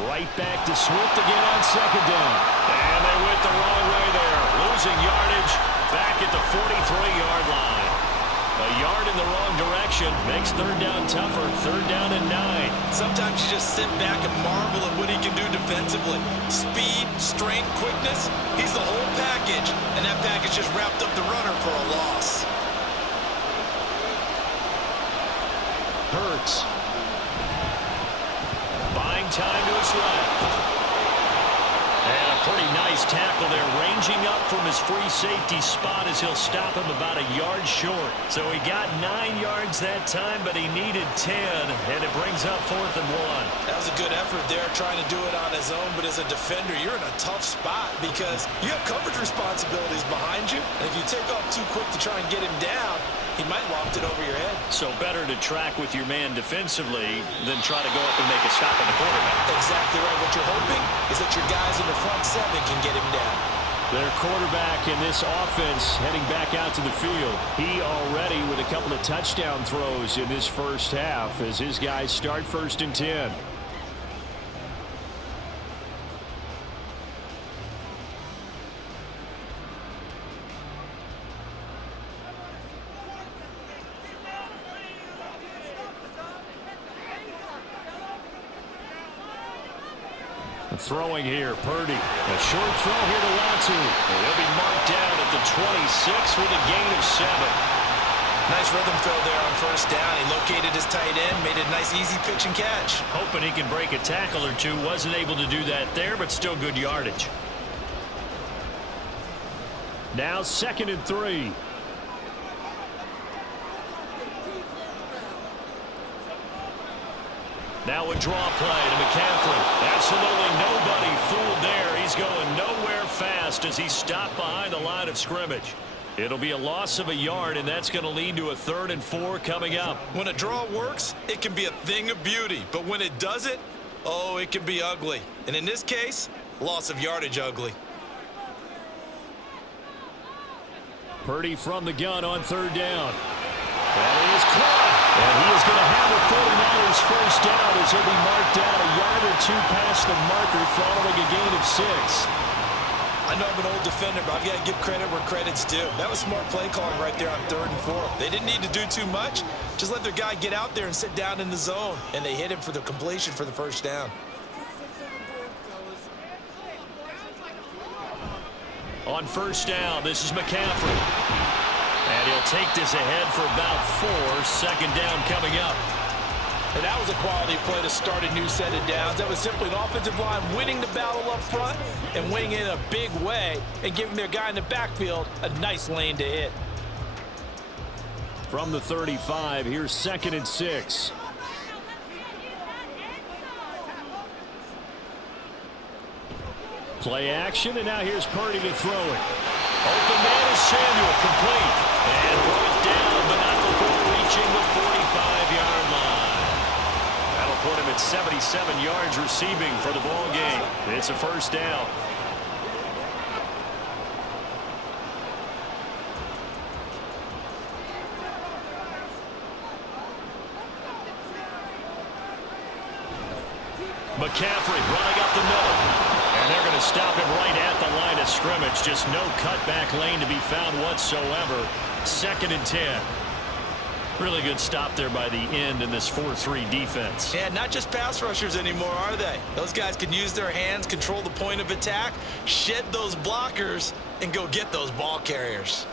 Right back to Swift again on 2nd down. And they went the wrong way there. Losing yardage back at the 43-yard line. A yard in the wrong direction makes 3rd down tougher. 3rd down and 9. Sometimes you just sit back and marvel at what he can do defensively. Speed, strength, quickness, he's the whole package. And that package just wrapped up the runner for a loss. Hurts. Buying time to his left. And a pretty nice tackle there, ranging up from his free safety spot as he'll stop him about a yard short. So he got 9 yards that time, but he needed 10, and it brings up 4th and 1. That was a good effort there, trying to do it on his own, but as a defender, you're in a tough spot because you have coverage responsibilities behind you, and if you take off too quick to try and get him down, he might loft it over your head. So better to track with your man defensively than try to go up and make a stop on the quarterback. Exactly right. What you're hoping is that your guys in the front 7 can get him down. Their quarterback in this offense heading back out to the field. He already with a couple of touchdown throws in this first half as his guys start 1st and 10. Throwing here, Purdy. A short throw here to Latu. And he'll be marked down at the 26 with a gain of 7. Nice rhythm throw there on first down. He located his tight end, made a nice easy pitch and catch. Hoping he can break a tackle or two. Wasn't able to do that there, but still good yardage. Now 2nd and 3. Now a draw play to McCaffrey. Absolutely nobody fooled there. He's going nowhere fast as he's stopped behind the line of scrimmage. It'll be a loss of a yard, and that's going to lead to a 3rd and 4 coming up. When a draw works, it can be a thing of beauty. But when it doesn't, oh, it can be ugly. And in this case, loss of yardage ugly. Purdy from the gun on 3rd down. That is caught. And he is going to have a 49ers first down as he'll be marked down a yard or 2 past the marker following a gain of 6. I know I'm an old defender, but I've got to give credit where credit's due. That was smart play calling right there on 3rd and 4. They didn't need to do too much. Just let their guy get out there and sit down in the zone. And they hit him for the completion for the first down. On first down, this is McCaffrey. And he'll take this ahead for about 4. 2nd down coming up. And that was a quality play to start a new set of downs. That was simply an offensive line winning the battle up front and winning it in a big way and giving their guy in the backfield a nice lane to hit. From the 35, here's 2nd and 6. Play action, and now here's Purdy to throw it. Open man is Samuel, complete. And brought down, but not before reaching the 45-yard line. That'll put him at 77 yards receiving for the ball game. It's a first down. McCaffrey running up the middle. And they're going to stop him right at the line of scrimmage. Just no cutback lane to be found whatsoever. 2nd and 10. Really good stop there by the end in this 4-3 defense. Yeah, not just pass rushers anymore, are they? Those guys can use their hands, control the point of attack, shed those blockers, and go get those ball carriers.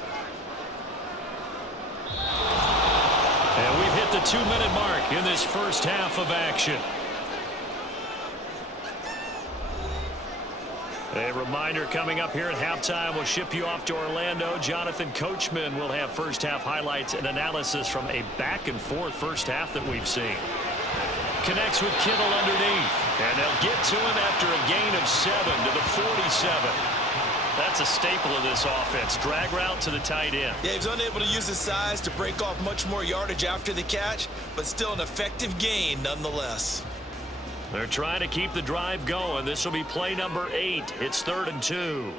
And we've hit the 2-minute mark in this first half of action. A reminder coming up here at halftime. We'll ship you off to Orlando. Jonathan Coachman will have first half highlights and analysis from a back-and-forth first half that we've seen. Connects with Kittle underneath. And they'll get to him after a gain of 7 to the 47. That's a staple of this offense. Drag route to the tight end. Yeah, he was unable to use his size to break off much more yardage after the catch, but still an effective gain nonetheless. They're trying to keep the drive going. This will be play number 8. It's 3rd and 2.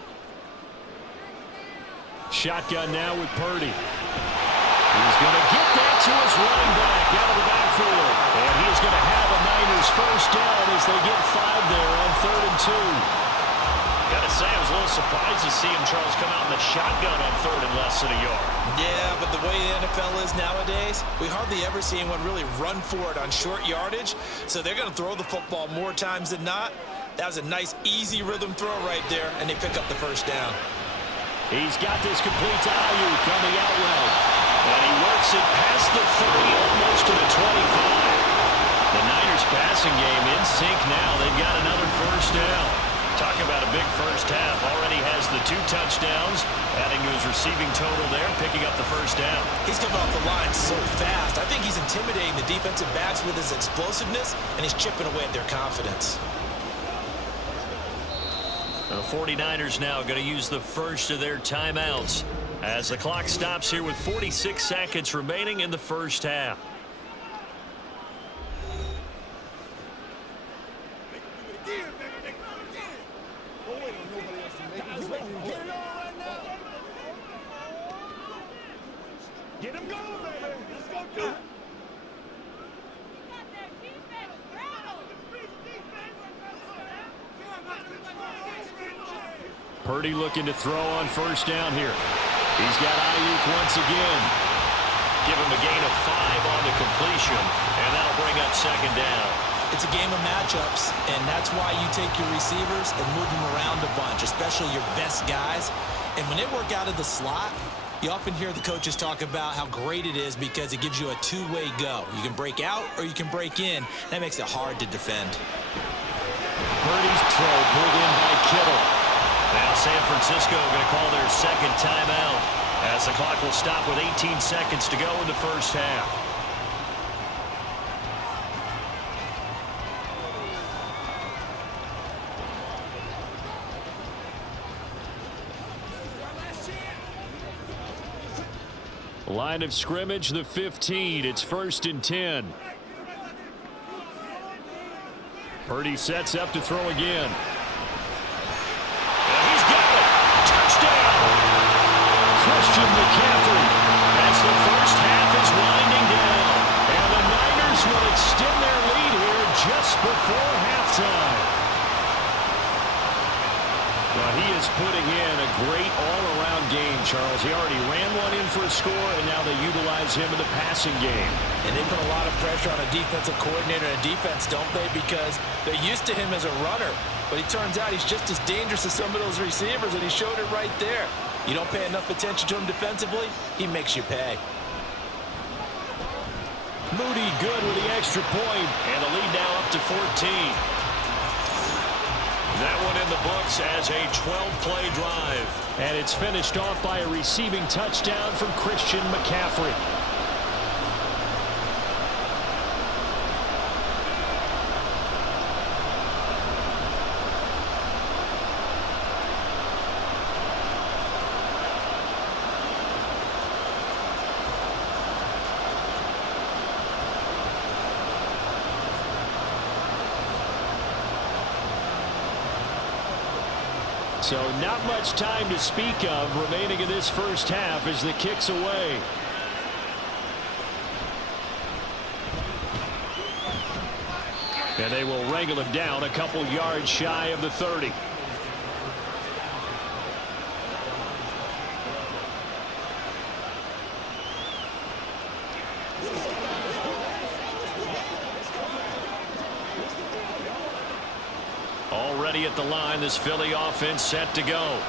Shotgun now with Purdy. He's going to get that to his running back out of the backfield. And he's going to have a Niners first down as they get 5 there on 3rd and 2. Got to say, I was a little surprised to see him, Charles, come out in the shotgun on 3rd and less than a yard. Yeah, but the way the NFL is nowadays, we hardly ever see anyone really run for it on short yardage. So they're going to throw the football more times than not. That was a nice, easy rhythm throw right there, and they pick up the first down. He's got this complete to Ayuk on the out route. And he works it past the 30, almost to the 25. The Niners passing game in sync now. They've got another first down. Talk about a big first half. Already has the 2 touchdowns, adding to his receiving total there, picking up the first down. He's coming off the line so fast. I think he's intimidating the defensive backs with his explosiveness, and he's chipping away at their confidence. The 49ers now going to use the first of their timeouts as the clock stops here with 46 seconds remaining in the first half. Get him going, baby. Let's go do it. Purdy looking to throw on first down here. He's got Ayuk once again. Give him a gain of 5 on the completion, and that'll bring up 2nd down. It's a game of matchups, and that's why you take your receivers and move them around a bunch, especially your best guys. And when they work out of the slot, you often hear the coaches talk about how great it is because it gives you a two-way go. You can break out or you can break in. That makes it hard to defend. Purdy's throw pulled in by Kittle. Now San Francisco going to call their second timeout as the clock will stop with 18 seconds to go in the first half. Line of scrimmage, the 15. It's 1st and 10. Purdy sets up to throw again. And he's got it. Touchdown. Christian McCaffrey as the first half is winding down. And the Niners will extend their lead here just before halftime. Well, he is putting in a great all-around game, Charles. He already ran one in for a score, and now they utilize him in the passing game. And they put a lot of pressure on a defensive coordinator and a defense, don't they? Because they're used to him as a runner. But it turns out he's just as dangerous as some of those receivers, and he showed it right there. You don't pay enough attention to him defensively, he makes you pay. Moody good with the extra point, and the lead now up to 14. That one in the books as a 12-play drive. And it's finished off by a receiving touchdown from Christian McCaffrey. So not much time to speak of remaining in this first half as the kick's away. And they will wrangle him down a couple yards shy of the 30. Already at the line, this Philly offense set to go.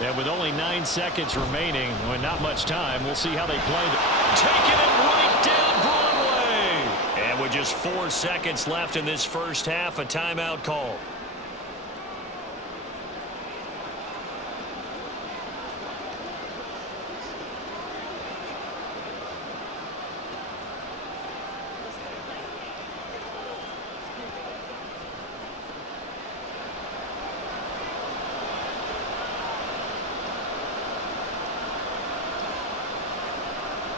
And with only 9 seconds remaining, well, not much time, we'll see how they play. Taking it right down Broadway. And with just 4 seconds left in this first half, a timeout call.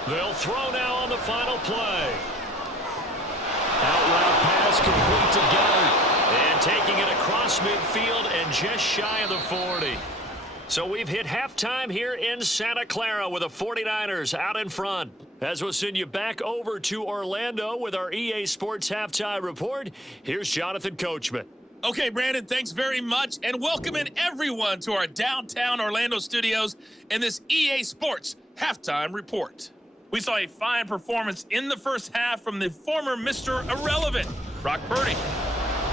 They'll throw now on the final play. Out route pass complete to Goddard. And taking it across midfield and just shy of the 40. So we've hit halftime here in Santa Clara with the 49ers out in front. As we'll send you back over to Orlando with our EA Sports Halftime Report, here's Jonathan Coachman. Okay, Brandon, thanks very much, and welcome in everyone to our downtown Orlando studios in this EA Sports Halftime Report. We saw a fine performance in the first half from the former Mr. Irrelevant, Brock Purdy.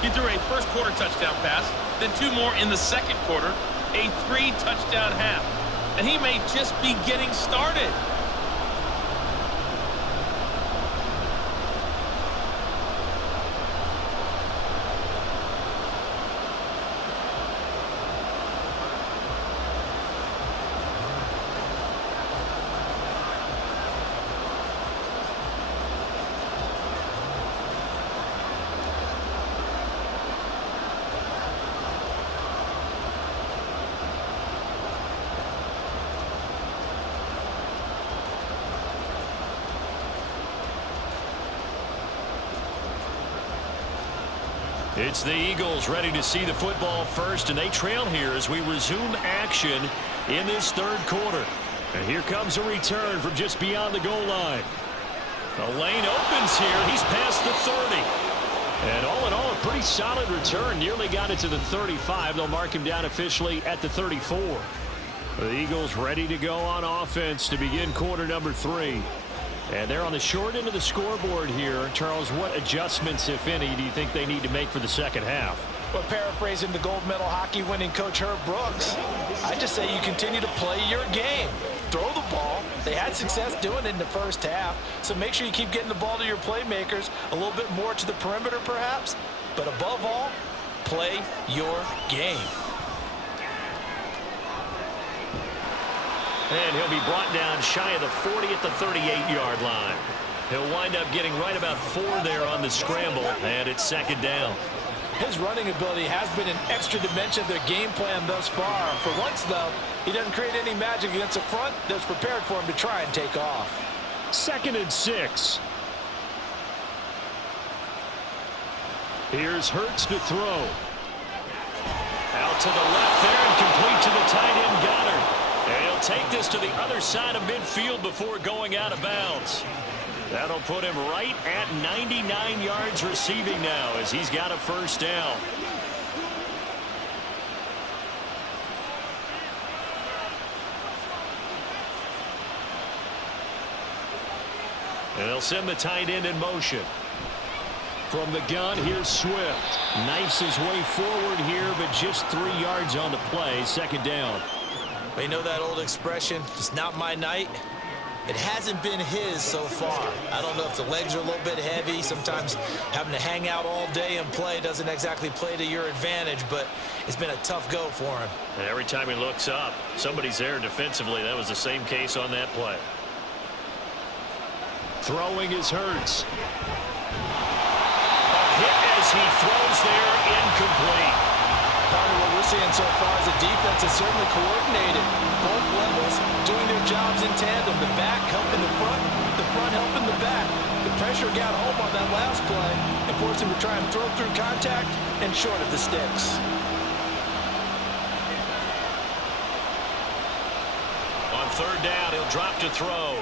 He threw a first-quarter touchdown pass, then 2 more in the second quarter, a 3-touchdown half. And he may just be getting started. It's the Eagles ready to see the football first, and they trail here as we resume action in this third quarter. And here comes a return from just beyond the goal line. The lane opens here. He's past the 30. And all in all, a pretty solid return. Nearly got it to the 35. They'll mark him down officially at the 34. The Eagles ready to go on offense to begin quarter number 3. And they're on the short end of the scoreboard here. Charles, what adjustments, if any, do you think they need to make for the second half? Well, paraphrasing the gold medal hockey winning coach Herb Brooks, I just say you continue to play your game. Throw the ball. They had success doing it in the first half, so make sure you keep getting the ball to your playmakers, a little bit more to the perimeter perhaps, but above all, play your game. And he'll be brought down shy of the 40 at the 38-yard line. He'll wind up getting right about 4 there on the scramble, and it's second down. His running ability has been an extra dimension of their game plan thus far. For once, though, he doesn't create any magic against the front that's prepared for him to try and take off. 2nd and 6. Here's Hurts to throw. Out to the left there and complete to the tight end Goddard. And he'll take this to the other side of midfield before going out of bounds. That'll put him right at 99 yards receiving now as he's got a first down. And they'll send the tight end in motion. From the gun, here's Swift. Knifes his way forward here, but just 3 yards on the play. Second down. Well, you know that old expression, it's not my night? It hasn't been his so far. I don't know if the legs are a little bit heavy. Sometimes having to hang out all day and play doesn't exactly play to your advantage, but it's been a tough go for him. And every time he looks up, somebody's there defensively. That was the same case on that play. Throwing is Hurts. A hit as he throws there, incomplete. Part of what we're seeing so far is the defense is certainly coordinated. Both levels doing their jobs in tandem. The back helping the front helping the back. The pressure got home on that last play and forced him to try and throw through contact and short of the sticks. On third down, he'll drop to throw.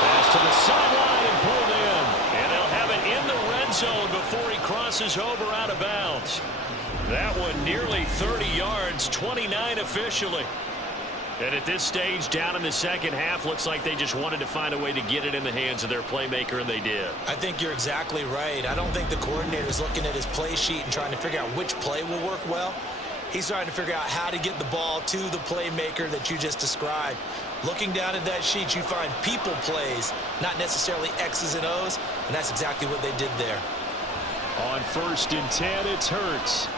Pass to the sideline and pulled in. And they'll have it in the red zone before he crosses over out of bounds. That one nearly 30 yards, 29 officially. And at this stage, down in the second half, looks like they just wanted to find a way to get it in the hands of their playmaker, and they did. I think you're exactly right. I don't think the coordinator's looking at his play sheet and trying to figure out which play will work well. He's trying to figure out how to get the ball to the playmaker that you just described. Looking down at that sheet, you find people plays, not necessarily X's and O's, and that's exactly what they did there. On 1st and 10, it's Hurts.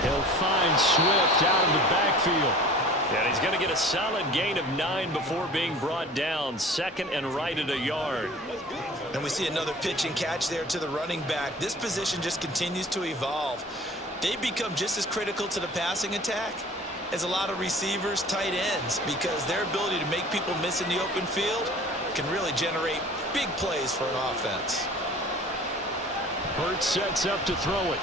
He'll find Swift out of the backfield. And he's going to get a solid gain of 9 before being brought down. 2nd and right at a yard. And we see another pitch and catch there to the running back. This position just continues to evolve. They become just as critical to the passing attack as a lot of receivers, tight ends, because their ability to make people miss in the open field can really generate big plays for an offense. Hurts sets up to throw it.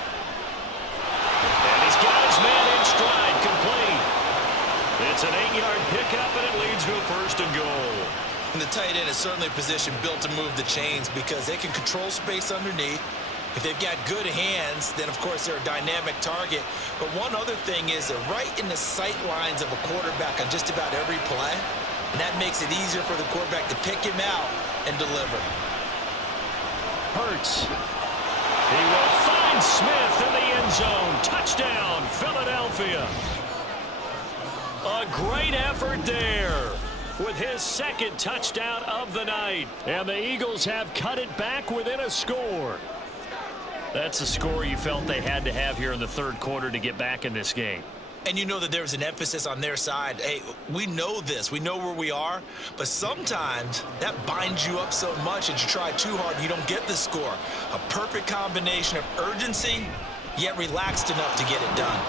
And he's got his man in stride, complete. It's an 8-yard pickup, and it leads to a 1st and goal. And the tight end is certainly a position built to move the chains because they can control space underneath. If they've got good hands, then, of course, they're a dynamic target. But one other thing is they're right in the sight lines of a quarterback on just about every play, and that makes it easier for the quarterback to pick him out and deliver. Hurts. He will find Smith in the end zone. Touchdown, Philadelphia. A great effort there with his 2nd touchdown of the night. And the Eagles have cut it back within a score. That's the score you felt they had to have here in the 3rd quarter to get back in this game. And you know that there was an emphasis on their side. Hey, we know this. We know where we are. But sometimes that binds you up so much that you try too hard and you don't get the score. A perfect combination of urgency, yet relaxed enough to get it done.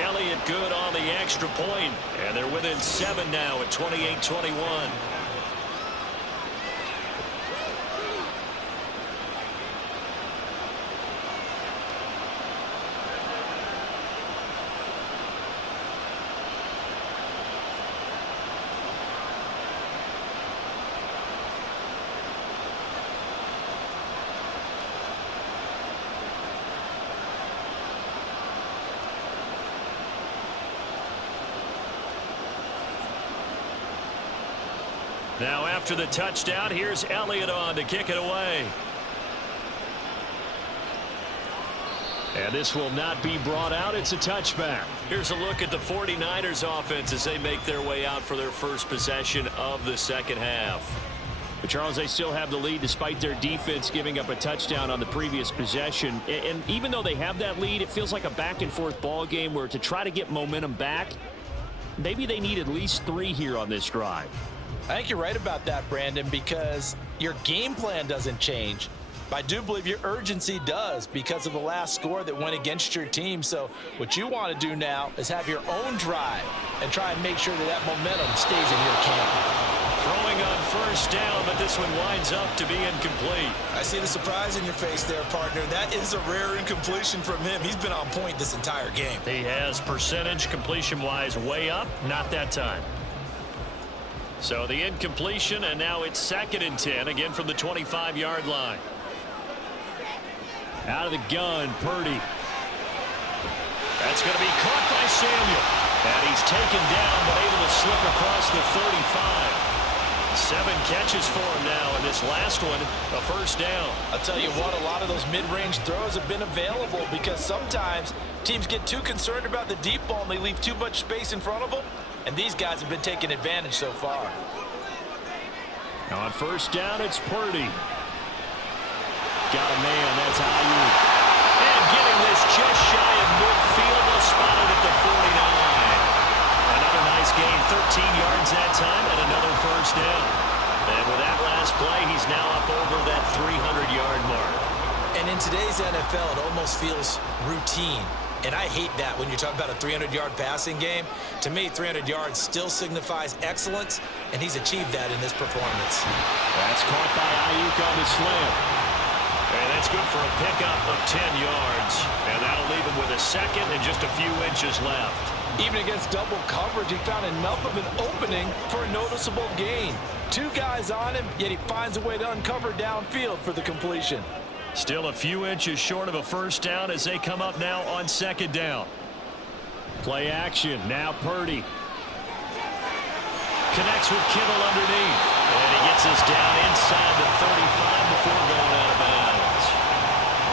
Elliott good on the extra point. And they're within 7 now at 28-21. Now after the touchdown, here's Elliott on to kick it away. And this will not be brought out. It's a touchback. Here's a look at the 49ers offense as they make their way out for their first possession of the second half. But Charles, they still have the lead despite their defense giving up a touchdown on the previous possession. And even though they have that lead, it feels like a back-and-forth ball game where to try to get momentum back, maybe they need at least 3 here on this drive. I think you're right about that, Brandon, because your game plan doesn't change. But I do believe your urgency does because of the last score that went against your team. So what you want to do now is have your own drive and try and make sure that that momentum stays in your camp. Throwing on first down, but this one winds up to be incomplete. I see the surprise in your face there, partner. That is a rare incompletion from him. He's been on point this entire game. He has percentage completion-wise way up, not that time. So the incompletion, and now it's 2nd and 10, again from the 25-yard line. Out of the gun, Purdy. That's going to be caught by Samuel. And he's taken down, but able to slip across the 35. 7 catches for him now, and this last one, a first down. I'll tell you what, a lot of those mid-range throws have been available because sometimes teams get too concerned about the deep ball and they leave too much space in front of them, and these guys have been taking advantage so far. Now on first down, it's Purdy. Got a man, that's Ayuk. And getting this just shy of midfield, they'll spot it at the 49. Another nice gain, 13 yards that time, and another first down. And with that last play, he's now up over that 300-yard mark. And in today's NFL, it almost feels routine. And I hate that when you talk about a 300-yard passing game. To me, 300 yards still signifies excellence, and he's achieved that in this performance. That's caught by Ayuk on the slam. And that's good for a pickup of 10 yards. And that'll leave him with a second and just a few inches left. Even against double coverage, he found enough of an opening for a noticeable gain. 2 guys on him, yet he finds a way to uncover downfield for the completion. Still a few inches short of a first down as they come up now on 2nd down. Play action, now Purdy. Connects with Kittle underneath. And he gets us down inside the 35 before going out of bounds.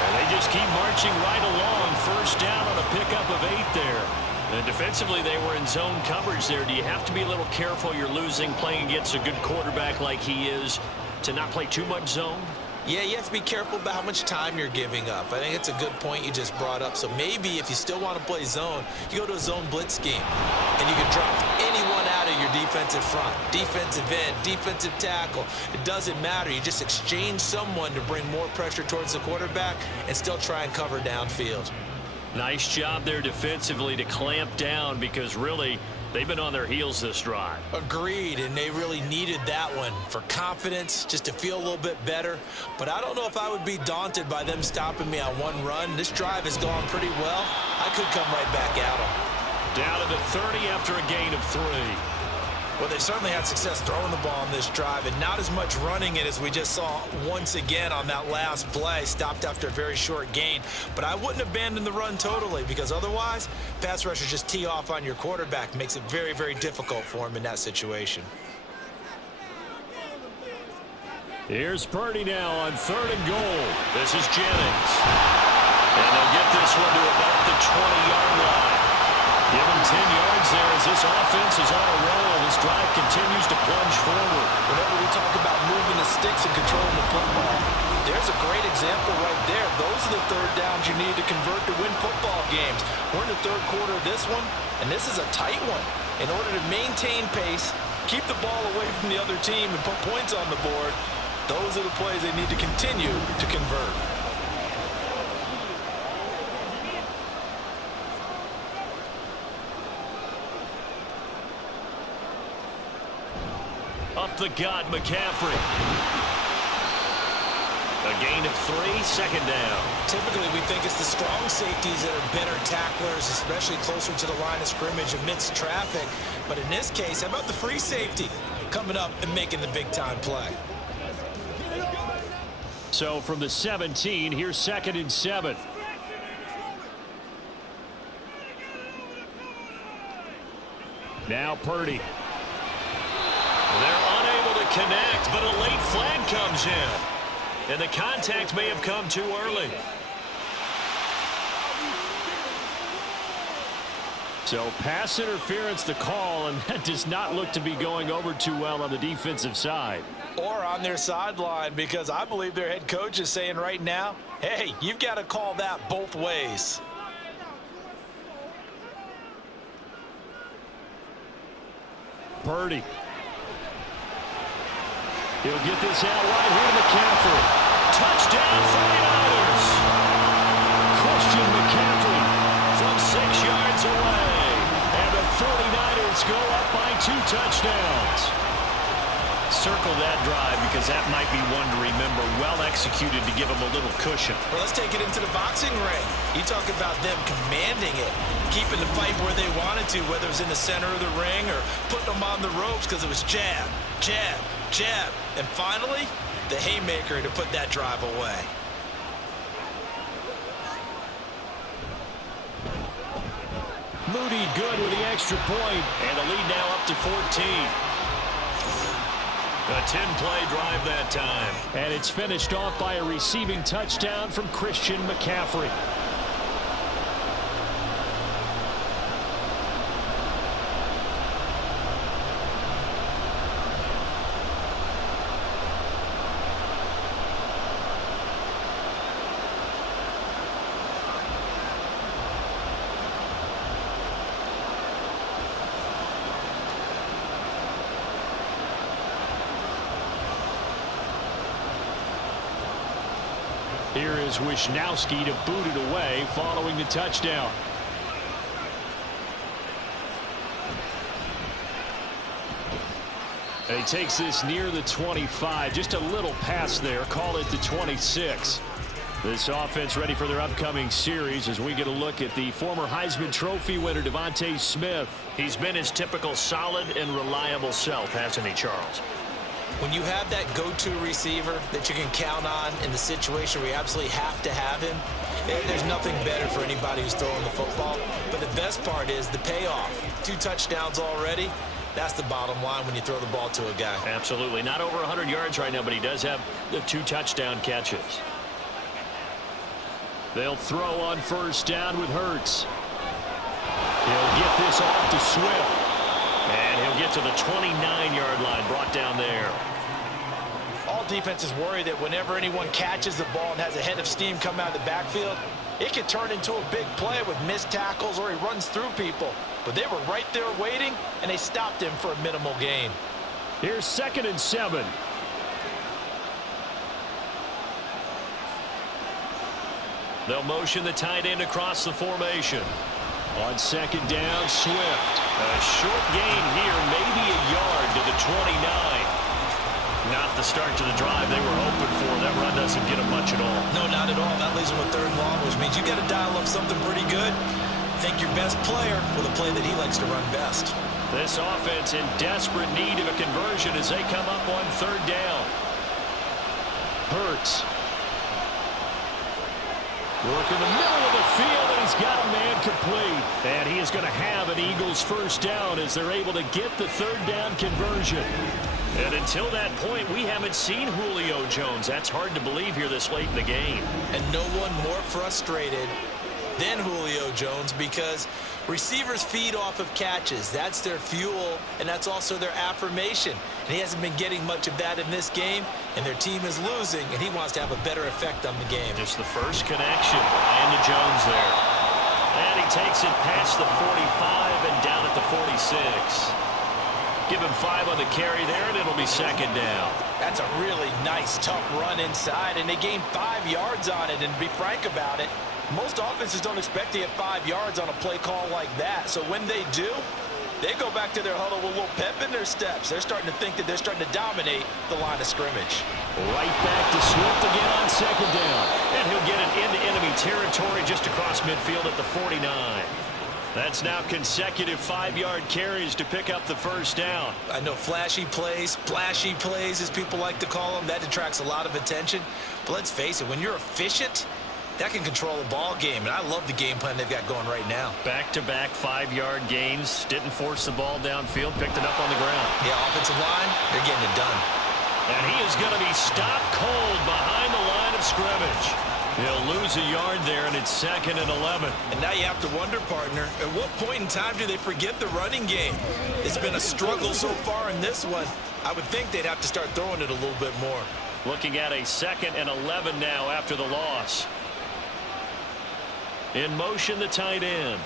And they just keep marching right along. First down on a pickup of 8 there. And defensively, they were in zone coverage there. Do you have to be a little careful? You're losing, playing against a good quarterback like he is, to not play too much zone? Yeah, you have to be careful about how much time you're giving up. I think it's a good point you just brought up. So maybe if you still want to play zone, you go to a zone blitz scheme, and you can drop anyone out of your defensive front, defensive end, defensive tackle. It doesn't matter. You just exchange someone to bring more pressure towards the quarterback and still try and cover downfield. Nice job there defensively to clamp down because really they've been on their heels this drive. Agreed, and they really needed that one for confidence, just to feel a little bit better. But I don't know if I would be daunted by them stopping me on one run. This drive has gone pretty well. I could come right back at them. Down to the 30 after a gain of 3. Well, they certainly had success throwing the ball on this drive, and not as much running it as we just saw once again on that last play. Stopped after a very short gain. But I wouldn't abandon the run totally, because otherwise, pass rushers just tee off on your quarterback. Makes it very, very difficult for him in that situation. Here's Purdy now on 3rd and goal. This is Jennings. And they'll get this one to about the 20-yard line. Give him 10 yards there as this offense is on a roll. This drive continues to plunge forward. Whenever we talk about moving the sticks and controlling the football, there's a great example right there. Those are the 3rd downs you need to convert to win football games. We're in the 3rd quarter of this one, and this is a tight one. In order to maintain pace, keep the ball away from the other team, and put points on the board, those are the plays they need to continue to convert. Up the gut, McCaffrey. A gain of 3, 2nd down. Typically, we think it's the strong safeties that are better tacklers, especially closer to the line of scrimmage amidst traffic. But in this case, how about the free safety coming up and making the big-time play? So from the 17, here's 2nd and 7. Now Purdy. They're unable to connect, but a late flag comes in. And the contact may have come too early. So pass interference the call, and that does not look to be going over too well on the defensive side. Or on their sideline, because I believe their head coach is saying right now, hey, you've got to call that both ways. Purdy. He'll get this out right here to McCaffrey. Touchdown 49ers. Christian McCaffrey from 6 yards away. And the 49ers go up by 2 touchdowns. Circle that drive because that might be one to remember. Well executed to give them a little cushion. Well, let's take it into the boxing ring. You talk about them commanding it, keeping the fight where they wanted to, whether it was in the center of the ring or putting them on the ropes because it was jab, jab, jab. And finally, the haymaker to put that drive away. Moody good with the extra point, and the lead now up to 14. A 10-play drive that time. And it's finished off by a receiving touchdown from Christian McCaffrey. Here is Wisnowski to boot it away following the touchdown. And he takes this near the 25. Just a little pass there. Call it the 26. This offense ready for their upcoming series as we get a look at the former Heisman Trophy winner, Devontae Smith. He's been his typical solid and reliable self, hasn't he, Charles? When you have that go-to receiver that you can count on in the situation where you absolutely have to have him, there's nothing better for anybody who's throwing the football. But the best part is the payoff. 2 touchdowns already. That's the bottom line when you throw the ball to a guy. Absolutely. Not over 100 yards right now, but he does have the 2 touchdown catches. They'll throw on first down with Hurts. He'll get this off to Swift. And he'll get to the 29-yard line, brought down there. All defenses worry that whenever anyone catches the ball and has a head of steam come out of the backfield, it could turn into a big play with missed tackles or he runs through people. But they were right there waiting, and they stopped him for a minimal gain. Here's 2nd and 7. They'll motion the tight end across the formation. On 2nd down, Swift. A short gain here, maybe a yard to the 29. Not the start to the drive they were hoping for. That run doesn't get them much at all. No, not at all. That leaves them with 3rd and long, which means you got to dial up something pretty good. Think your best player with a play that he likes to run best. This offense in desperate need of a conversion as they come up on 3rd down. Hurts. Work in the middle of the field, and he's got a man complete. And he is going to have an Eagles first down as they're able to get the 3rd down conversion. And until that point, we haven't seen Julio Jones. That's hard to believe here this late in the game. And no one more frustrated than Julio Jones because receivers feed off of catches. That's their fuel, and that's also their affirmation. And he hasn't been getting much of that in this game, and their team is losing, and he wants to have a better effect on the game. Just the first connection. Ryan to Jones there. And he takes it past the 45 and down at the 46. Give him 5 on the carry there, and it'll be 2nd down. That's a really nice, tough run inside, and they gained 5 yards on it. And to be frank about it, most offenses don't expect to get 5 yards on a play call like that. So when they do, they go back to their huddle with a little pep in their steps. They're starting to think that they're starting to dominate the line of scrimmage. Right back to Swift again on 2nd down. And he'll get it into enemy territory just across midfield at the 49. That's now consecutive 5-yard carries to pick up the first down. I know flashy plays, splashy plays, as people like to call them, that attracts a lot of attention. But let's face it, when you're efficient, that can control a ball game, and I love the game plan they've got going right now. Back-to-back 5-yard gains. Didn't force the ball downfield, picked it up on the ground. Yeah, offensive line, they're getting it done. And he is going to be stopped cold behind the line of scrimmage. He'll lose a yard there, and it's 2nd and 11. And now you have to wonder, partner, at what point in time do they forget the running game? It's been a struggle so far in this one. I would think they'd have to start throwing it a little bit more. Looking at a 2nd and 11 now after the loss. In motion, the tight end.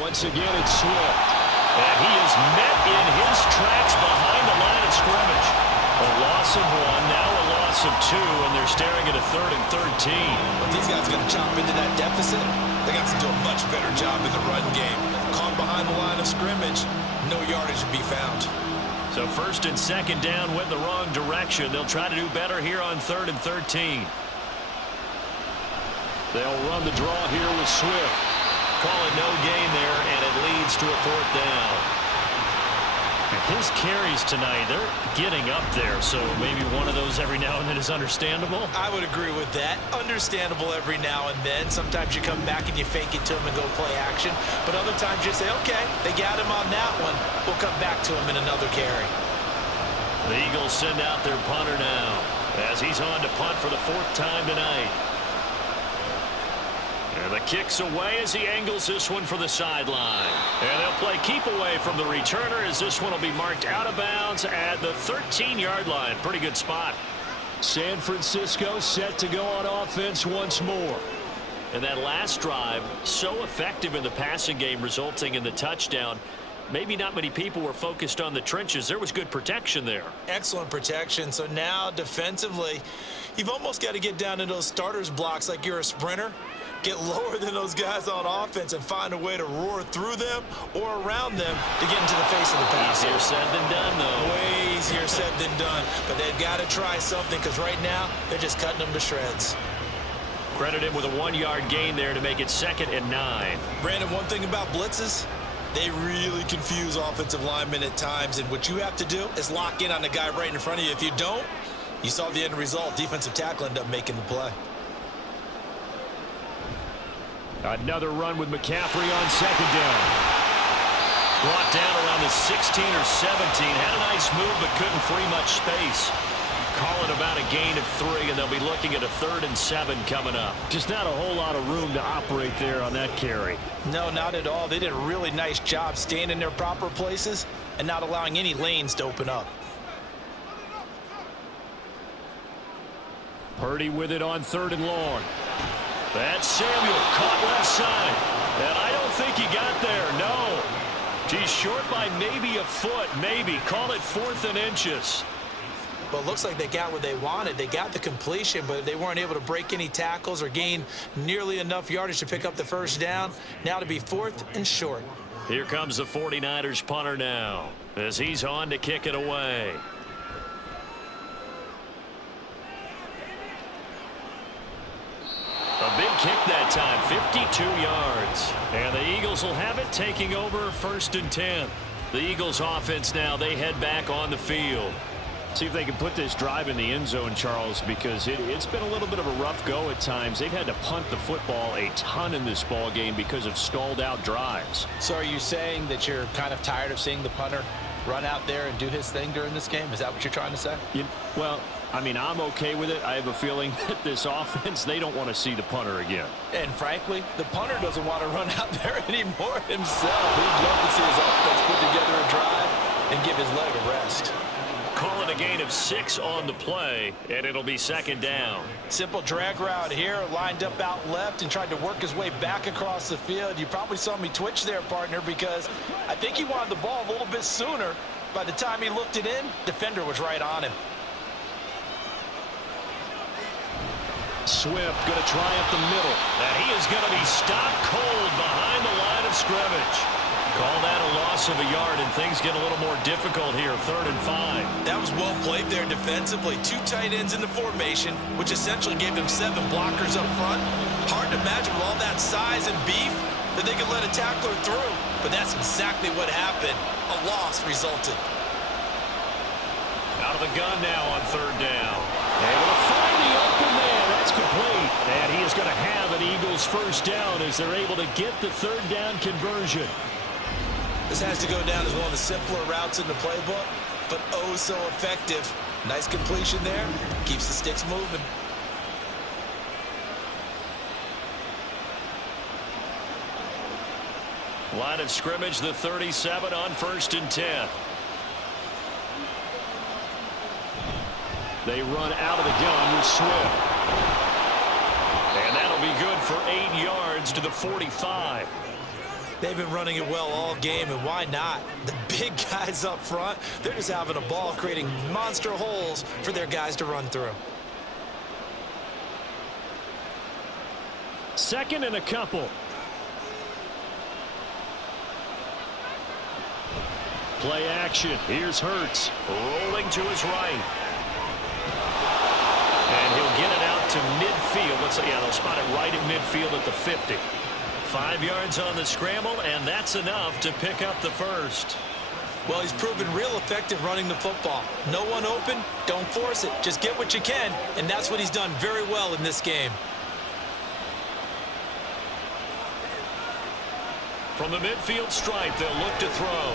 Once again, it's Swift. And he is met in his tracks behind the line of scrimmage. A loss of 1, now a loss of 2, and they're staring at a 3rd and 13. But these guys are going to chop into that deficit. They got to do a much better job in the run game. Caught behind the line of scrimmage, no yardage to be found. So 1st and 2nd down went the wrong direction. They'll try to do better here on 3rd and 13. They'll run the draw here with Swift. Call it no gain there, and it leads to a 4th down. His carries tonight, they're getting up there, so maybe one of those every now and then is understandable. I would agree with that. Understandable every now and then. Sometimes you come back and you fake it to him and go play action. But other times you say, okay, they got him on that one. We'll come back to him in another carry. The Eagles send out their punter now as he's on to punt for the 4th time tonight. And the kick's away as he angles this one for the sideline. And they'll play keep away from the returner as this one will be marked out of bounds at the 13-yard line. Pretty good spot. San Francisco set to go on offense once more. And that last drive, so effective in the passing game, resulting in the touchdown. Maybe not many people were focused on the trenches. There was good protection there. Excellent protection. So now defensively, you've almost got to get down to those starters blocks like you're a sprinter. Get lower than those guys on offense and find a way to roar through them or around them to get into the face of the pass. Easier said than done, though. Way easier said than done. But they've got to try something because right now they're just cutting them to shreds. Credit him with a 1-yard gain there to make it 2nd and 9. Brandon, one thing about blitzes, they really confuse offensive linemen at times. And what you have to do is lock in on the guy right in front of you. If you don't, you saw the end result. Defensive tackle ended up making the play. Another run with McCaffrey on 2nd down. Brought down around the 16 or 17. Had a nice move but couldn't free much space. Call it about a gain of 3, and they'll be looking at a 3rd and 7 coming up. Just not a whole lot of room to operate there on that carry. No, not at all. They did a really nice job staying in their proper places and not allowing any lanes to open up. Purdy with it on 3rd and long. That's Samuel caught left side. And I don't think he got there, no. He's short by maybe a foot, maybe. Call it 4th and inches. Well, it looks like they got what they wanted. They got the completion, but they weren't able to break any tackles or gain nearly enough yardage to pick up the 1st down. Now to be 4th and short. Here comes the 49ers punter now as he's on to kick it away. A big kick that time, 52 yards. And the Eagles will have it, taking over 1st and 10. The Eagles offense now, they head back on the field. See if they can put this drive in the end zone, Charles, because it's been a little bit of a rough go at times. They've had to punt the football a ton in this ball game because of stalled out drives. So are you saying that you're kind of tired of seeing the punter run out there and do his thing during this game? Is that what you're trying to say? Well, I mean, I'm okay with it. I have a feeling that this offense, they don't want to see the punter again. And frankly, the punter doesn't want to run out there anymore himself. He'd love to see his offense put together a drive and give his leg a rest. Call it a gain of 6 on the play, and it'll be 2nd down. Simple drag route here, lined up out left and tried to work his way back across the field. You probably saw me twitch there, partner, because I think he wanted the ball a little bit sooner. By the time he looked it in, defender was right on him. Swift going to try up the middle, and he is going to be stopped cold behind the line of scrimmage. Call that a loss of a yard, and things get a little more difficult here, 3rd and 5. That was well played there defensively. 2 tight ends in the formation, which essentially gave them 7 blockers up front. Hard to imagine with all that size and beef that they could let a tackler through, but that's exactly what happened. A loss resulted. Out of the gun now on 3rd down. Able to find the open man. That's complete. And he is going to have an Eagles 1st down as they're able to get the 3rd down conversion. This has to go down as one of the simpler routes in the playbook, but oh so effective Nice completion there. Keeps the sticks moving. Line of scrimmage, the 37 on 1st and 10. They run out of the gun with Swift. And that'll be good for 8 yards to the 45. They've been running it well all game, and why not? The big guys up front, they're just having a ball, creating monster holes for their guys to run through. Second and a couple. Play action. Here's Hurts. Rolling to his right. And he'll get it out to midfield. Let's say, yeah, they'll spot it right in midfield at the 50. 5 yards on the scramble, and that's enough to pick up the first. Well, he's proven real effective running the football. No one open, don't force it. Just get what you can, and that's what he's done very well in this game. From the midfield stripe, they'll look to throw.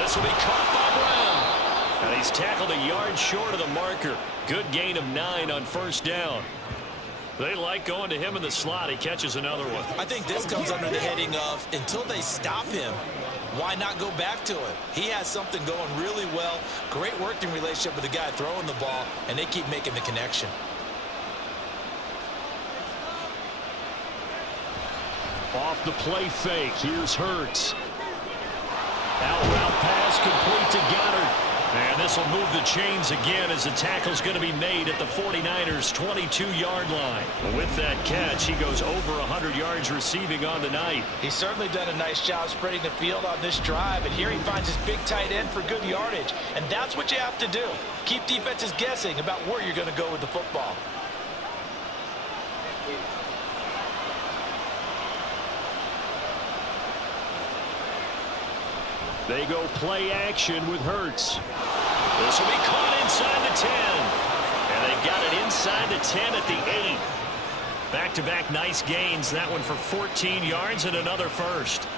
This will be caught by Brown. And he's tackled a yard short of the marker. Good gain of 9 on 1st down. They like going to him in the slot. He catches another one. I think this comes under the heading of until they stop him, why not go back to it? He has something going really well. Great working relationship with the guy throwing the ball, and they keep making the connection. Off the play fake. Here's Hurts. Out route pass complete to Goddard. And this will move the chains again as the tackle's going to be made at the 49ers' 22-yard line. With that catch, he goes over 100 yards receiving on the night. He's certainly done a nice job spreading the field on this drive, and here he finds his big tight end for good yardage. And that's what you have to do. Keep defenses guessing about where you're going to go with the football. They go play action with Hurts. This will be caught inside the 10. And they've got it inside the 10 at the 8. Back-to-back nice gains. That one for 14 yards and another first.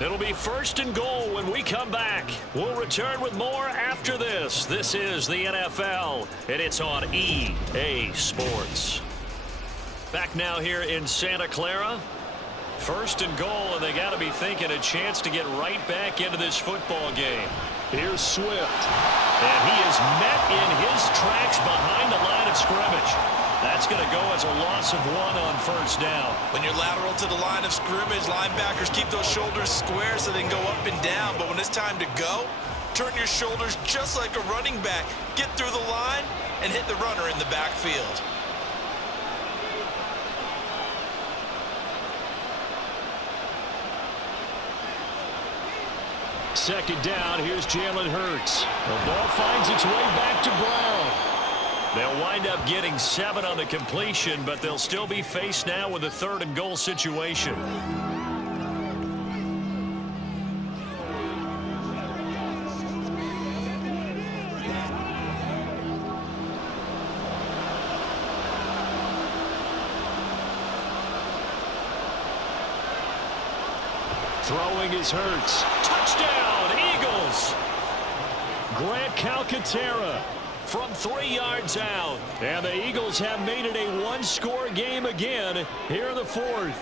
It'll be 1st and goal when we come back. We'll return with more after this. This is the NFL, and it's on EA Sports. Back now here in Santa Clara. 1st and goal, and they got to be thinking a chance to get right back into this football game. Here's Swift. And he is met in his tracks behind the line of scrimmage. That's going to go as a loss of 1 on 1st down. When you're lateral to the line of scrimmage, linebackers keep those shoulders square so they can go up and down. But when it's time to go, turn your shoulders just like a running back. Get through the line and hit the runner in the backfield. Second down, here's Jalen Hurts. The ball finds its way back to Brown. They'll wind up getting 7 on the completion, but they'll still be faced now with a 3rd and goal situation. Throwing is Hurts. Touchdown, Eagles! Grant Calcaterra from 3 yards out. And the Eagles have made it a 1-score game again here in the 4th.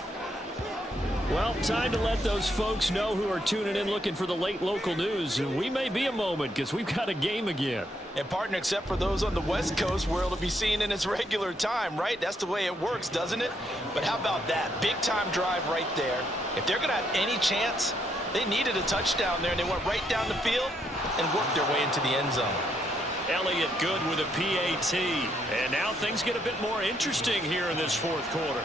Well, time to let those folks know who are tuning in looking for the late local news. We may be a moment because we've got a game again. And partner, except for those on the West Coast where it'll be seen in its regular time, right? That's the way it works, doesn't it? But how about that? Big time drive right there. If they're going to have any chance, they needed a touchdown there, and they went right down the field and worked their way into the end zone. Elliott good with a PAT. And now things get a bit more interesting here in this 4th quarter.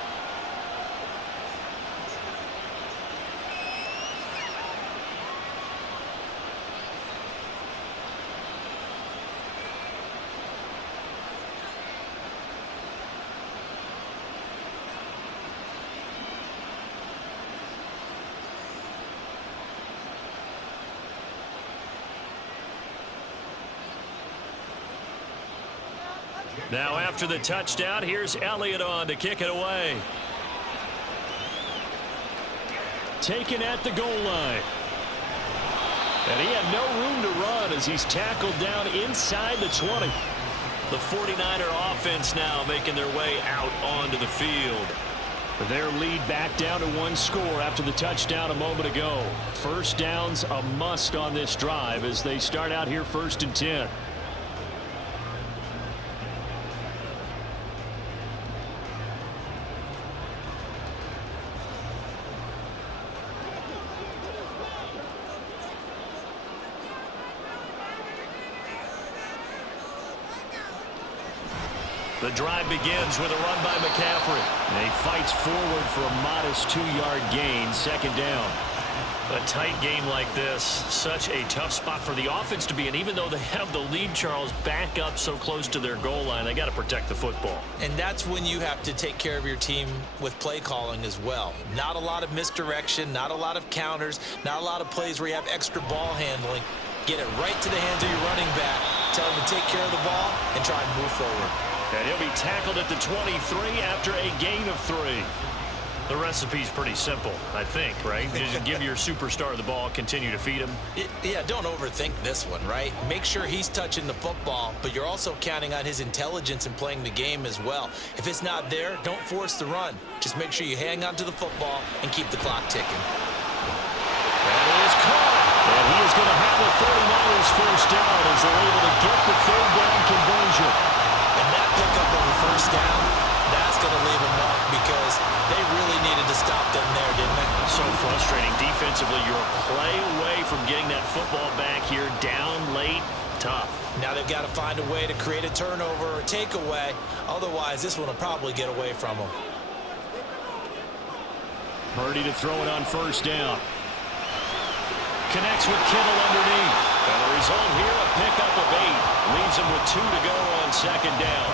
Now after the touchdown, here's Elliott on to kick it away. taken at the goal line. And he had no room to run as he's tackled down inside the 20. The 49er offense now making their way out onto the field. Their lead back down to 1 score after the touchdown a moment ago. First down's a must on this drive as they start out here 1st and 10. The drive begins with a run by McCaffrey. And he fights forward for a modest 2-yard gain, 2nd down. A tight game like this, such a tough spot for the offense to be in. Even though they have the lead, Charles, back up so close to their goal line, they got to protect the football. And that's when you have to take care of your team with play calling as well. Not a lot of misdirection, not a lot of counters, not a lot of plays where you have extra ball handling. Get it right to the hands of your running back. Tell him to take care of the ball and try and move forward. And he'll be tackled at the 23 after a gain of 3. The recipe's pretty simple, I think, right? Just give your superstar the ball, continue to feed him. Yeah, don't overthink this one, right? Make sure he's touching the football, but you're also counting on his intelligence in playing the game as well. If it's not there, don't force the run. Just make sure you hang on to the football and keep the clock ticking. That is caught. And he is going to have the 49ers first down as they're able to get the 3rd down conversion. And that pickup of a first down, that's going to leave a mark because they really needed to stop them there, didn't they? So frustrating. Defensively, you're a play away from getting that football back here down late. Tough. Now they've got to find a way to create a turnover or takeaway. Otherwise, this one will probably get away from them. Purdy to throw it on first down. Connects with Kittle underneath. And the result here, a pickup of 8. Leaves him with 2 to go on 2nd down.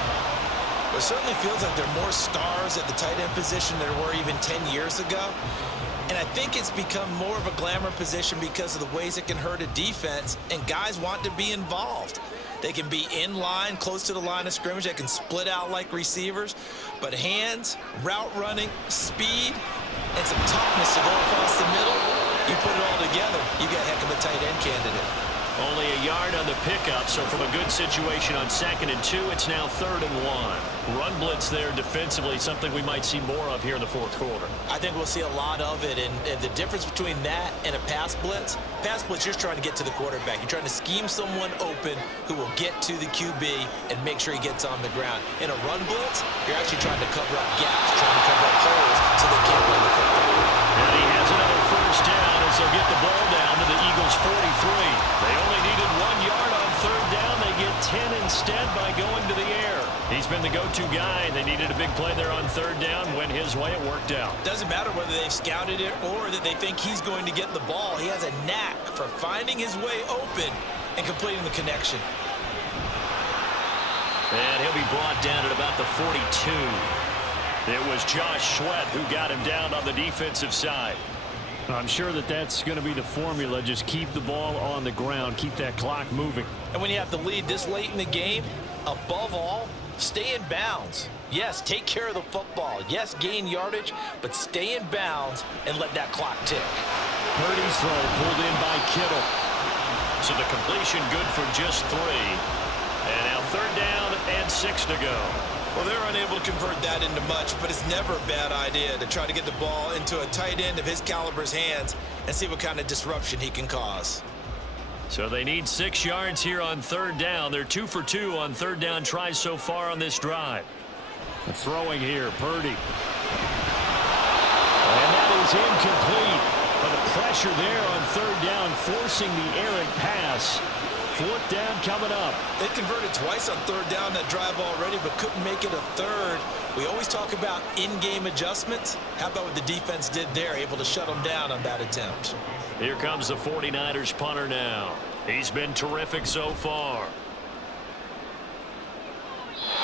It certainly feels like there are more stars at the tight end position than there were even 10 years ago. And I think it's become more of a glamour position because of the ways it can hurt a defense, and guys want to be involved. They can be in line, close to the line of scrimmage. They can split out like receivers. But hands, route running, speed, and some toughness to go across the middle, you put it all together, you got a heck of a tight end candidate. Only a yard on the pickup, so from a good situation on 2nd and 2, it's now 3rd and 1. Run blitz there defensively, something we might see more of here in the 4th quarter. I think we'll see a lot of it, and the difference between that and a pass blitz, you're trying to get to the quarterback. You're trying to scheme someone open who will get to the QB and make sure he gets on the ground. In a run blitz, you're actually trying to cover up gaps, trying to cover up holes so they can't run the football. And he has another first down as they'll get the ball down to the Eagles' 43. They only needed 1 yard on 3rd down. They get 10 instead by going to the air. He's been the go-to guy. They needed a big play there on 3rd down. Went his way. It worked out. Doesn't matter whether they've scouted it or that they think he's going to get the ball. He has a knack for finding his way open and completing the connection. And he'll be brought down at about the 42. It was Josh Sweat who got him down on the defensive side. I'm sure that's going to be the formula. Just keep the ball on the ground. Keep that clock moving. And when you have the lead this late in the game, above all, stay in bounds. Yes, take care of the football. Yes, gain yardage, but stay in bounds and let that clock tick. Purdy's throw pulled in by Kittle. So the completion good for just 3. And now 3rd down and 6 to go. Well, they're unable to convert that into much, but it's never a bad idea to try to get the ball into a tight end of his caliber's hands and see what kind of disruption he can cause. So they need 6 yards here on 3rd down. They're 2 for 2 on 3rd down tries so far on this drive. Throwing here, Purdy. And that is incomplete. But the pressure there on 3rd down, forcing the errant pass. 4th down coming up. They converted twice on 3rd down that drive already, but couldn't make it a 3rd. We always talk about in-game adjustments. How about what the defense did there, able to shut them down on that attempt? Here comes the 49ers punter now. He's been terrific so far.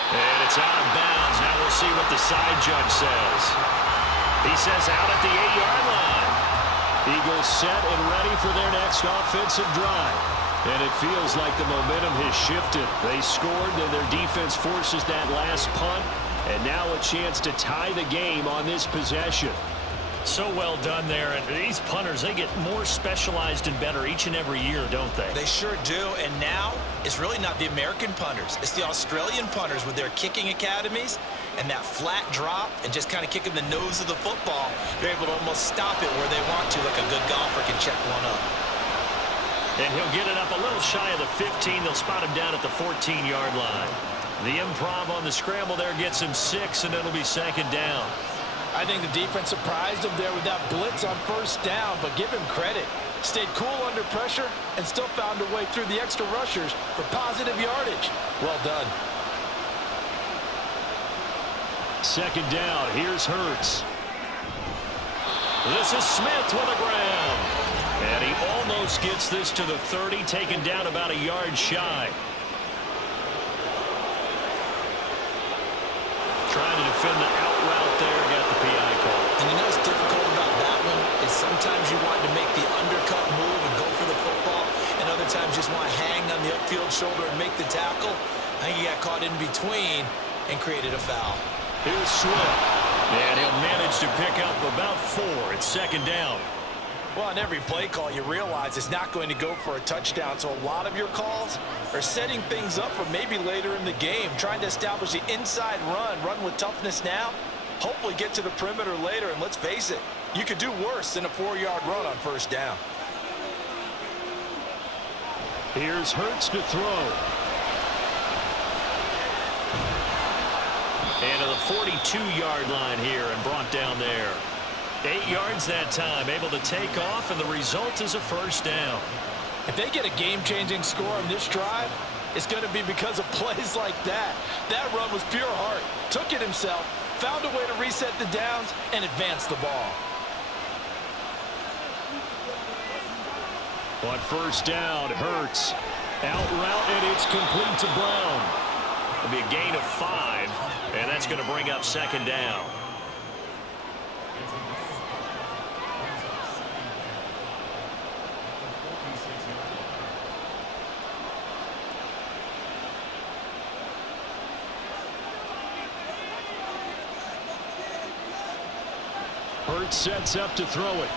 And it's out of bounds. Now we'll see what the side judge says. He says out at the 8-yard line. Eagles set and ready for their next offensive drive. And it feels like the momentum has shifted. They scored, then their defense forces that last punt. And now a chance to tie the game on this possession. So well done there. And these punters, they get more specialized and better each and every year, don't they? They sure do. And now it's really not the American punters. It's the Australian punters with their kicking academies and that flat drop and just kind of kicking the nose of the football. They're able to almost stop it where they want to, like a good golfer can check one up. And he'll get it up a little shy of the 15. They'll spot him down at the 14-yard line. The improv on the scramble there gets him 6, and it'll be second down. I think the defense surprised him there with that blitz on first down, but give him credit. Stayed cool under pressure and still found a way through the extra rushers for positive yardage. Well done. Second down, here's Hurts. This is Smith with a grab. And he almost gets this to the 30, taken down about a yard shy. Trying to defend the out route there, got the PI call. And you know what's difficult about that one is sometimes you want to make the undercut move and go for the football, and other times you just want to hang on the upfield shoulder and make the tackle. I think he got caught in between and created a foul. Here's Swift. And he'll manage to pick up about 4. It's second down. Well, on every play call, you realize it's not going to go for a touchdown, so a lot of your calls are setting things up for maybe later in the game, trying to establish the inside run with toughness now, hopefully get to the perimeter later, and let's face it, you could do worse than a 4-yard run on first down. Here's Hurts to throw. And to the 42-yard line here and brought down there. 8 yards that time, able to take off, and the result is a first down. If they get a game-changing score on this drive, it's going to be because of plays like that. That run was pure heart. Took it himself, found a way to reset the downs, and advance the ball. On first down, Hurts. Out route, and it's complete to Brown. It'll be a gain of 5, and that's going to bring up second down. Hurts sets up to throw it.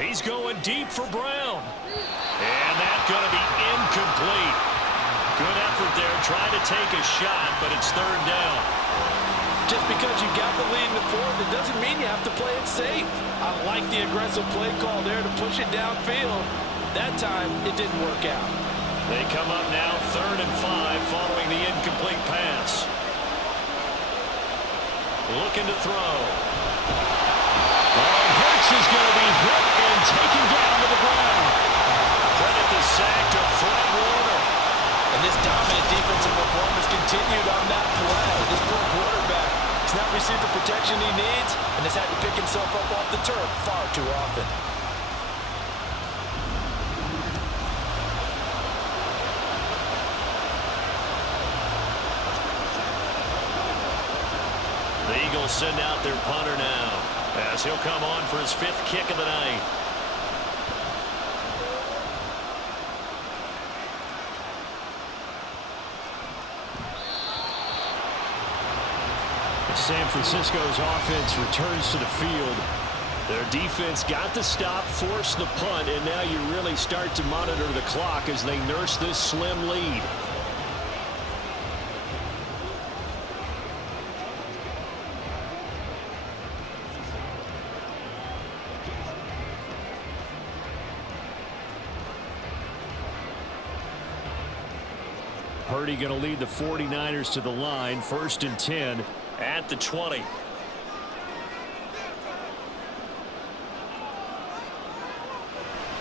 He's going deep for Brown. And that's going to be incomplete. Good effort there, trying to take a shot, but it's third down. Just because you got the lead in the fourth, it doesn't mean you have to play it safe. I like the aggressive play call there to push it downfield. That time, it didn't work out. They come up now, 3rd and 5, following the incomplete pass. Looking to throw. Hurts is going to be hit and taken down to the ground. Credit the sack to Fred Warner. And this dominant defensive performance continued on that play. This poor quarterback has not received the protection he needs and has had to pick himself up off the turf far too often. The Eagles send out their punter now, as he'll come on for his 5th kick of the night. San Francisco's offense returns to the field. Their defense got the stop, forced the punt, and now you really start to monitor the clock as they nurse this slim lead. Purdy going to lead the 49ers to the line, 1st and 10 at the 20.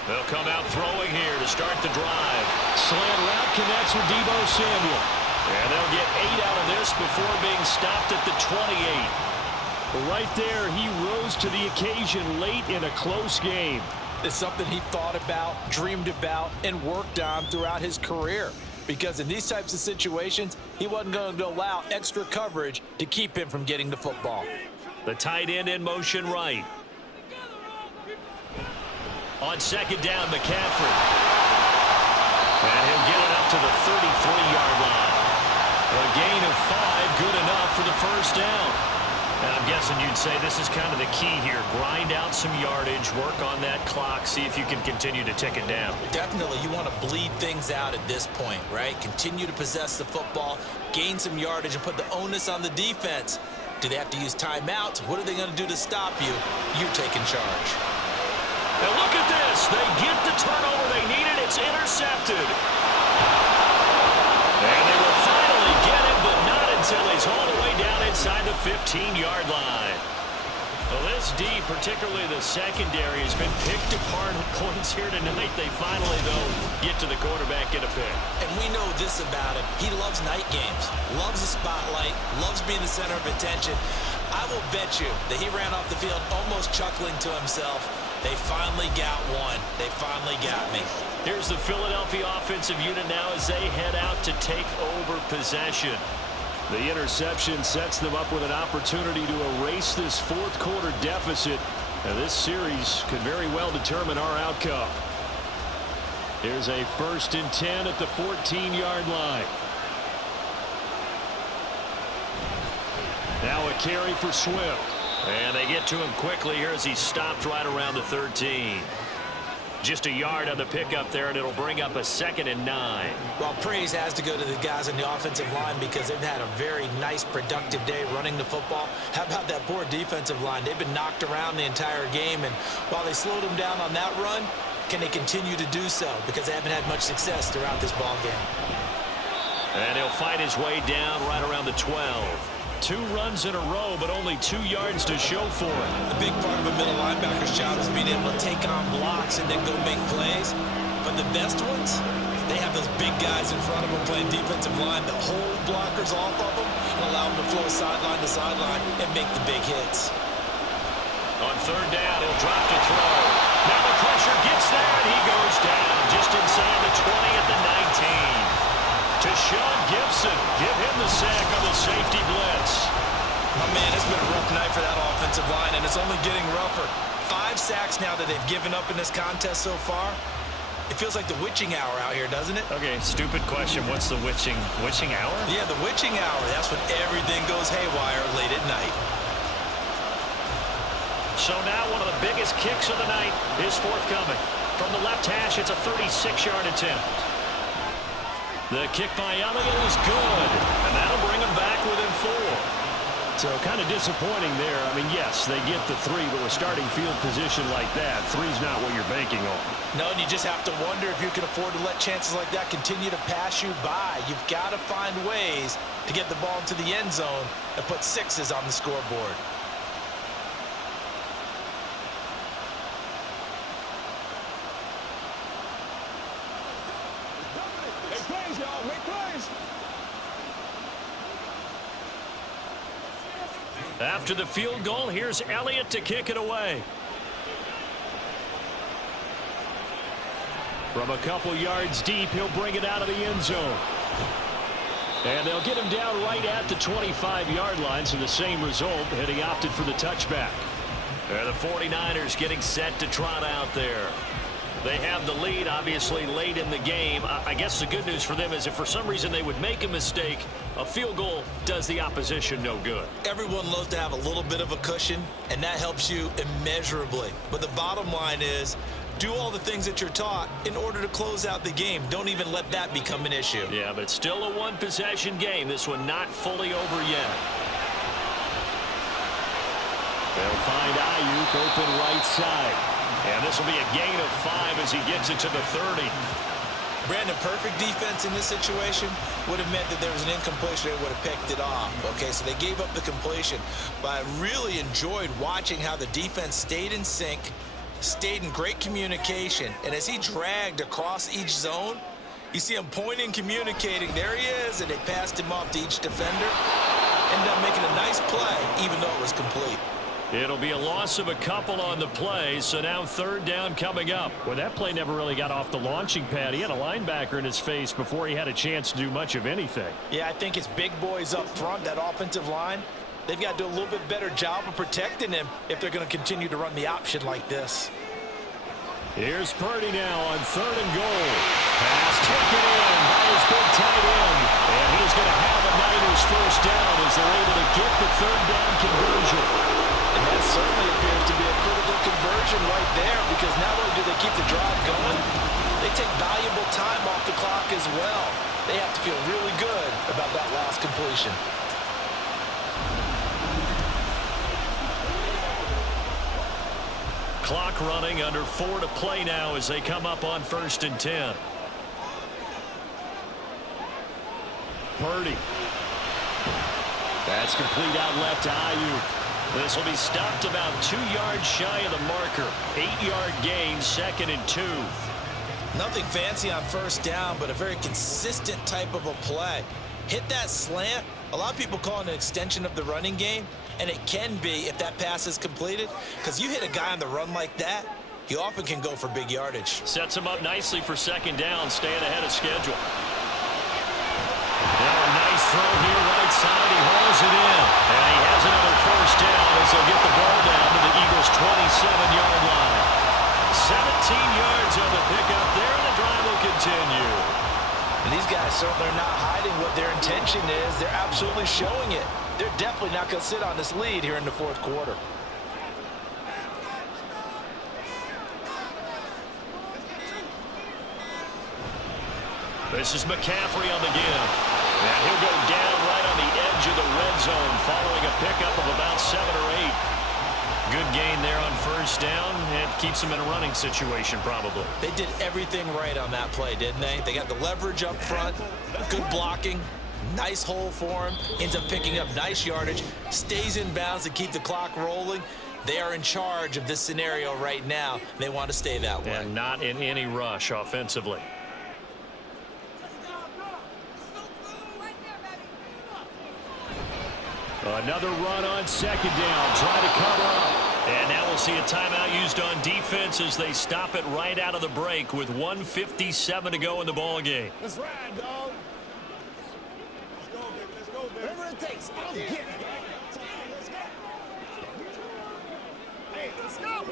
They'll come out throwing here to start the drive. Slant route connects with Deebo Samuel. And they'll get 8 out of this before being stopped at the 28. Right there, he rose to the occasion late in a close game. It's something he thought about, dreamed about, and worked on throughout his career. Because in these types of situations, he wasn't going to allow extra coverage to keep him from getting the football. The tight end in motion right. On second down, McCaffrey. And he'll get it up to the 33-yard line. A gain of 5, good enough for the first down. And I'm guessing you'd say this is kind of the key here. Grind out some yardage, work on that clock, see if you can continue to tick it down. Definitely, you want to bleed things out at this point, right? Continue to possess the football, gain some yardage, and put the onus on the defense. Do they have to use timeouts? What are they going to do to stop you? You're taking charge. And look at this. They get the turnover they needed. It's intercepted. And they will finally get him, but not until he's all the way down inside the 15-yard line. Well, this D, particularly the secondary, has been picked apart at points here tonight. They finally, though, get to the quarterback in a pick. And we know this about him. He loves night games, loves the spotlight, loves being the center of attention. I will bet you that he ran off the field almost chuckling to himself. They finally got one. They finally got me. Here's the Philadelphia offensive unit now as they head out to take over possession. The interception sets them up with an opportunity to erase this fourth quarter deficit. And this series could very well determine our outcome. Here's a 1st and 10 at the 14-yard line. Now a carry for Swift. And they get to him quickly here as he stopped right around the 13. Just a yard on the pickup there, and it'll bring up a 2nd and 9. Well, praise has to go to the guys on the offensive line because they've had a very nice, productive day running the football. How about that poor defensive line? They've been knocked around the entire game, and while they slowed them down on that run, can they continue to do so? Because they haven't had much success throughout this ball game. And he'll fight his way down right around the 12. 2 runs in a row, but only 2 yards to show for it. A big part of a middle linebacker's job is being able to take on blocks and then go make plays. But the best ones, they have those big guys in front of them playing defensive line that hold blockers off of them and allow them to flow sideline to sideline and make the big hits. On 3rd down, he'll drop to throw. Now the pressure gets there, and he goes down just inside the 20 at the 19. To Sean Gibson, give him the sack on the safety blitz. Oh, man, it's been a rough night for that offensive line, and it's only getting rougher. 5 sacks now that they've given up in this contest so far. It feels like the witching hour out here, doesn't it? Okay, stupid question. What's the witching hour? Yeah, the witching hour. That's when everything goes haywire late at night. So now one of the biggest kicks of the night is forthcoming. From the left hash, it's a 36-yard attempt. The kick by Elliott is good, and that'll bring him back within 4. So kind of disappointing there. I mean, yes, they get the 3, but with starting field position like that, 3's not what you're banking on. No, and you just have to wonder if you can afford to let chances like that continue to pass you by. You've got to find ways to get the ball into the end zone and put 6s on the scoreboard. After the field goal, here's Elliott to kick it away. From a couple yards deep, he'll bring it out of the end zone. And they'll get him down right at the 25-yard line, so the same result, and he opted for the touchback. And the 49ers getting set to trot out there. They have the lead, obviously, late in the game. I guess the good news for them is if for some reason they would make a mistake, a field goal does the opposition no good. Everyone loves to have a little bit of a cushion, and that helps you immeasurably. But the bottom line is, do all the things that you're taught in order to close out the game. Don't even let that become an issue. Yeah, but it's still a one-possession game. This one not fully over yet. They'll find Ayuk open right side. And this will be a gain of 5 as he gets it to the 30. Brandon, perfect defense in this situation would have meant that there was an incompletion. They would have picked it off. Okay, so they gave up the completion. But I really enjoyed watching how the defense stayed in sync, stayed in great communication. And as he dragged across each zone, you see him pointing, communicating. There he is, and they passed him off to each defender. Ended up making a nice play, even though it was complete. It'll be a loss of a couple on the play, so now 3rd down coming up. Well, that play never really got off the launching pad. He had a linebacker in his face before he had a chance to do much of anything. Yeah, I think it's big boys up front, that offensive line. They've got to do a little bit better job of protecting him if they're going to continue to run the option like this. Here's Purdy now on 3rd and goal. Pass taken in by his big tight end. And he's going to have a Niners first down as they're able to get the 3rd down conversion. conversion right there, because not only do they keep the drive going, they take valuable time off the clock as well. They have to feel really good about that last completion. Clock running, under 4 to play now as they come up on 1st and 10. Purdy. That's complete out left to Ayuk. This will be stopped about 2 yards shy of the marker. 8-yard gain, 2nd and 2. Nothing fancy on 1st down, but a very consistent type of a play. Hit that slant. A lot of people call it an extension of the running game, and it can be if that pass is completed, because you hit a guy on the run like that, he often can go for big yardage. Sets him up nicely for 2nd down, staying ahead of schedule. Now a nice throw here right side. He hauls it in. And he has another 1st down as they'll get the ball down to the Eagles' 27-yard line. 17 yards on the pickup there, and the drive will continue. And these guys certainly are not hiding what their intention is. They're absolutely showing it. They're definitely not going to sit on this lead here in the 4th quarter. This is McCaffrey on the give. And he'll go down right on the edge of the red zone following a pickup of about 7 or 8. Good gain there on 1st down. It keeps them in a running situation probably. They did everything right on that play, didn't they? They got the leverage up front, good blocking, nice hole for him, ends up picking up nice yardage, stays in bounds to keep the clock rolling. They are in charge of this scenario right now. They want to stay that way. And not in any rush offensively. Another run on 2nd down, try to cover up. And now we'll see a timeout used on defense as they stop it right out of the break with 1:57 to go in the ball game. Let's ride, dog. Let's go, baby. Let's go, baby. Whatever it takes. I'll get it. Let's go. Hey, let's go.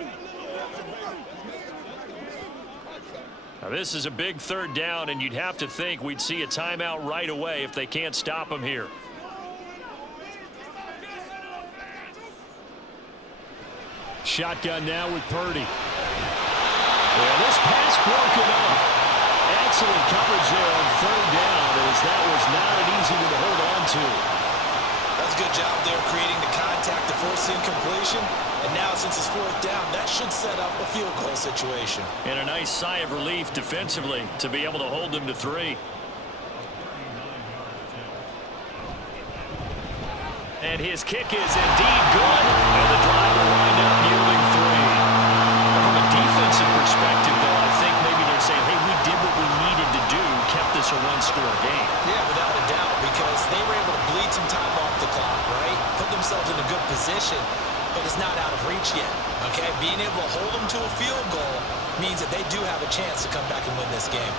Now this is a big 3rd down, and you'd have to think we'd see a timeout right away if they can't stop them here. Shotgun now with Purdy. And this pass broken up. Excellent coverage there on 3rd down, as that was not an easy one to hold on to. That's a good job there creating the contact to force the incompletion. And now since it's 4th down, that should set up a field goal situation. And a nice sigh of relief defensively to be able to hold them to 3. And his kick is indeed good. And the drive will wind up yielding 3. From a defensive perspective, though, I think maybe they're saying, hey, we did what we needed to do, kept this a 1-score game. Yeah, without a doubt, because they were able to bleed some time off the clock, right? Put themselves in a good position, but it's not out of reach yet, okay? Being able to hold them to a field goal means that they do have a chance to come back and win this game.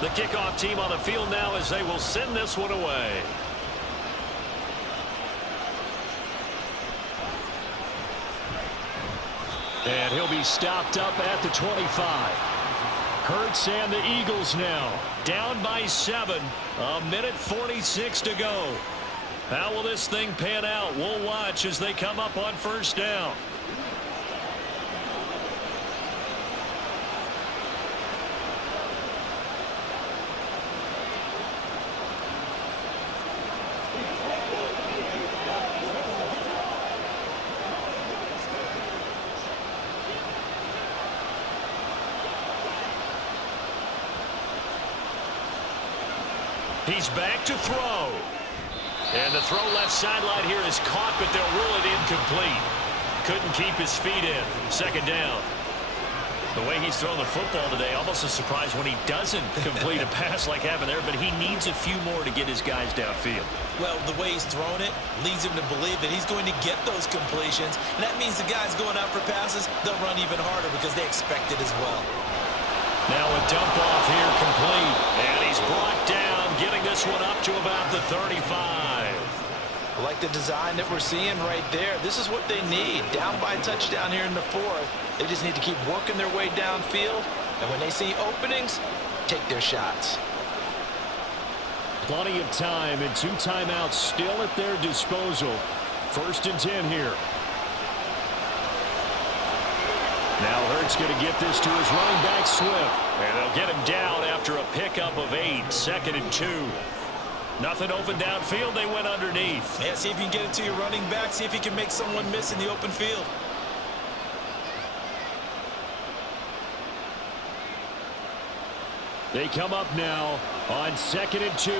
The kickoff team on the field now as they will send this one away. And he'll be stopped up at the 25. Hurts and the Eagles now down by 7. 1:46 to go. How will this thing pan out? We'll watch as they come up on 1st down. He's back to throw. And the throw left sideline here is caught, but they'll rule it incomplete. Couldn't keep his feet in. 2nd down. The way he's thrown the football today, almost a surprise when he doesn't complete a pass like happened there, but he needs a few more to get his guys downfield. Well, the way he's thrown it leads him to believe that he's going to get those completions, and that means the guys going out for passes, they'll run even harder because they expect it as well. Now a dump off here complete. And he's brought down, getting this one up to about the 35. I like the design that we're seeing right there. This is what they need. Down by a touchdown here in the fourth. They just need to keep working their way downfield. And when they see openings, take their shots. Plenty of time and 2 timeouts still at their disposal. 1st and 10 here. Now Hurts going to get this to his running back Swift. And they'll get him down after a pickup of 8. 2nd and 2. Nothing open downfield. They went underneath. Yeah, see if you can get it to your running back. See if you can make someone miss in the open field. They come up now on 2nd and 2.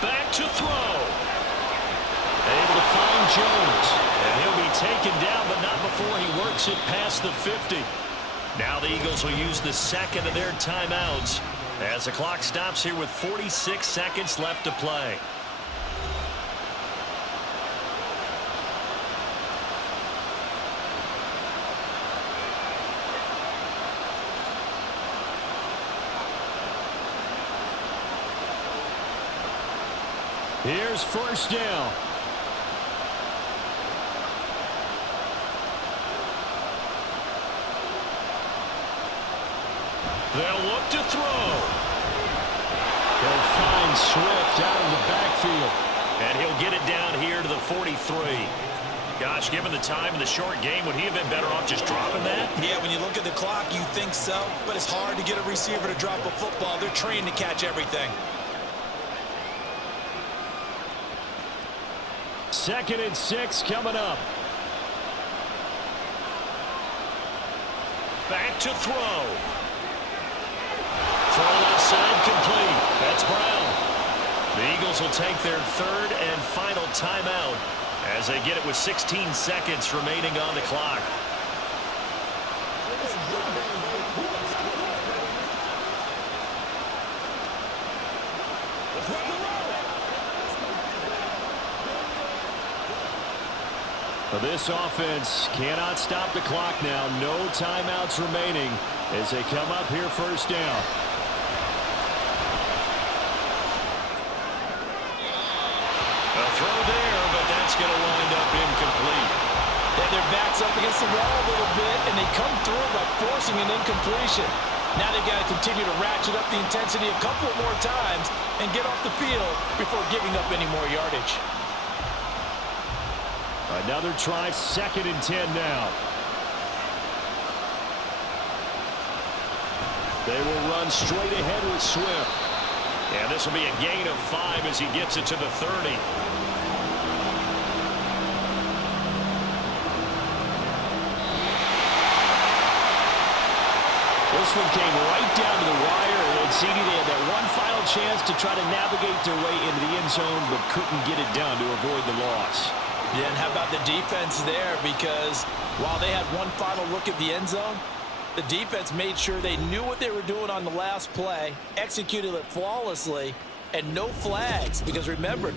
Back to throw. Able to find Jones. And he'll be taken down, but not before he works it past the 50. Now the Eagles will use the 2nd of their timeouts as the clock stops here with 46 seconds left to play. Here's 1st down. They'll look to throw. He'll find Swift out in the backfield. And he'll get it down here to the 43. Gosh, given the time in the short game, would he have been better off just dropping that? Yeah, when you look at the clock, you think so. But it's hard to get a receiver to drop a football. They're trained to catch everything. 2nd and 6 coming up. Back to throw. Throw left side complete. That's Brown. The Eagles will take their 3rd and final timeout as they get it with 16 seconds remaining on the clock. This offense cannot stop the clock now. No timeouts remaining as they come up here 1st down. A throw there, but that's going to wind up incomplete. Yeah, their back's up against the wall a little bit, and they come through by forcing an incompletion. Now they've got to continue to ratchet up the intensity a couple more times and get off the field before giving up any more yardage. Another try, 2nd and 10 now. They will run straight ahead with Swift. And this will be a gain of 5 as he gets it to the 30. This one came right down to the wire, and CD, they had that one final chance to try to navigate their way into the end zone, but couldn't get it done to avoid the loss. Yeah, and how about the defense there? Because while they had one final look at the end zone, the defense made sure they knew what they were doing on the last play, executed it flawlessly, and no flags. Because remember,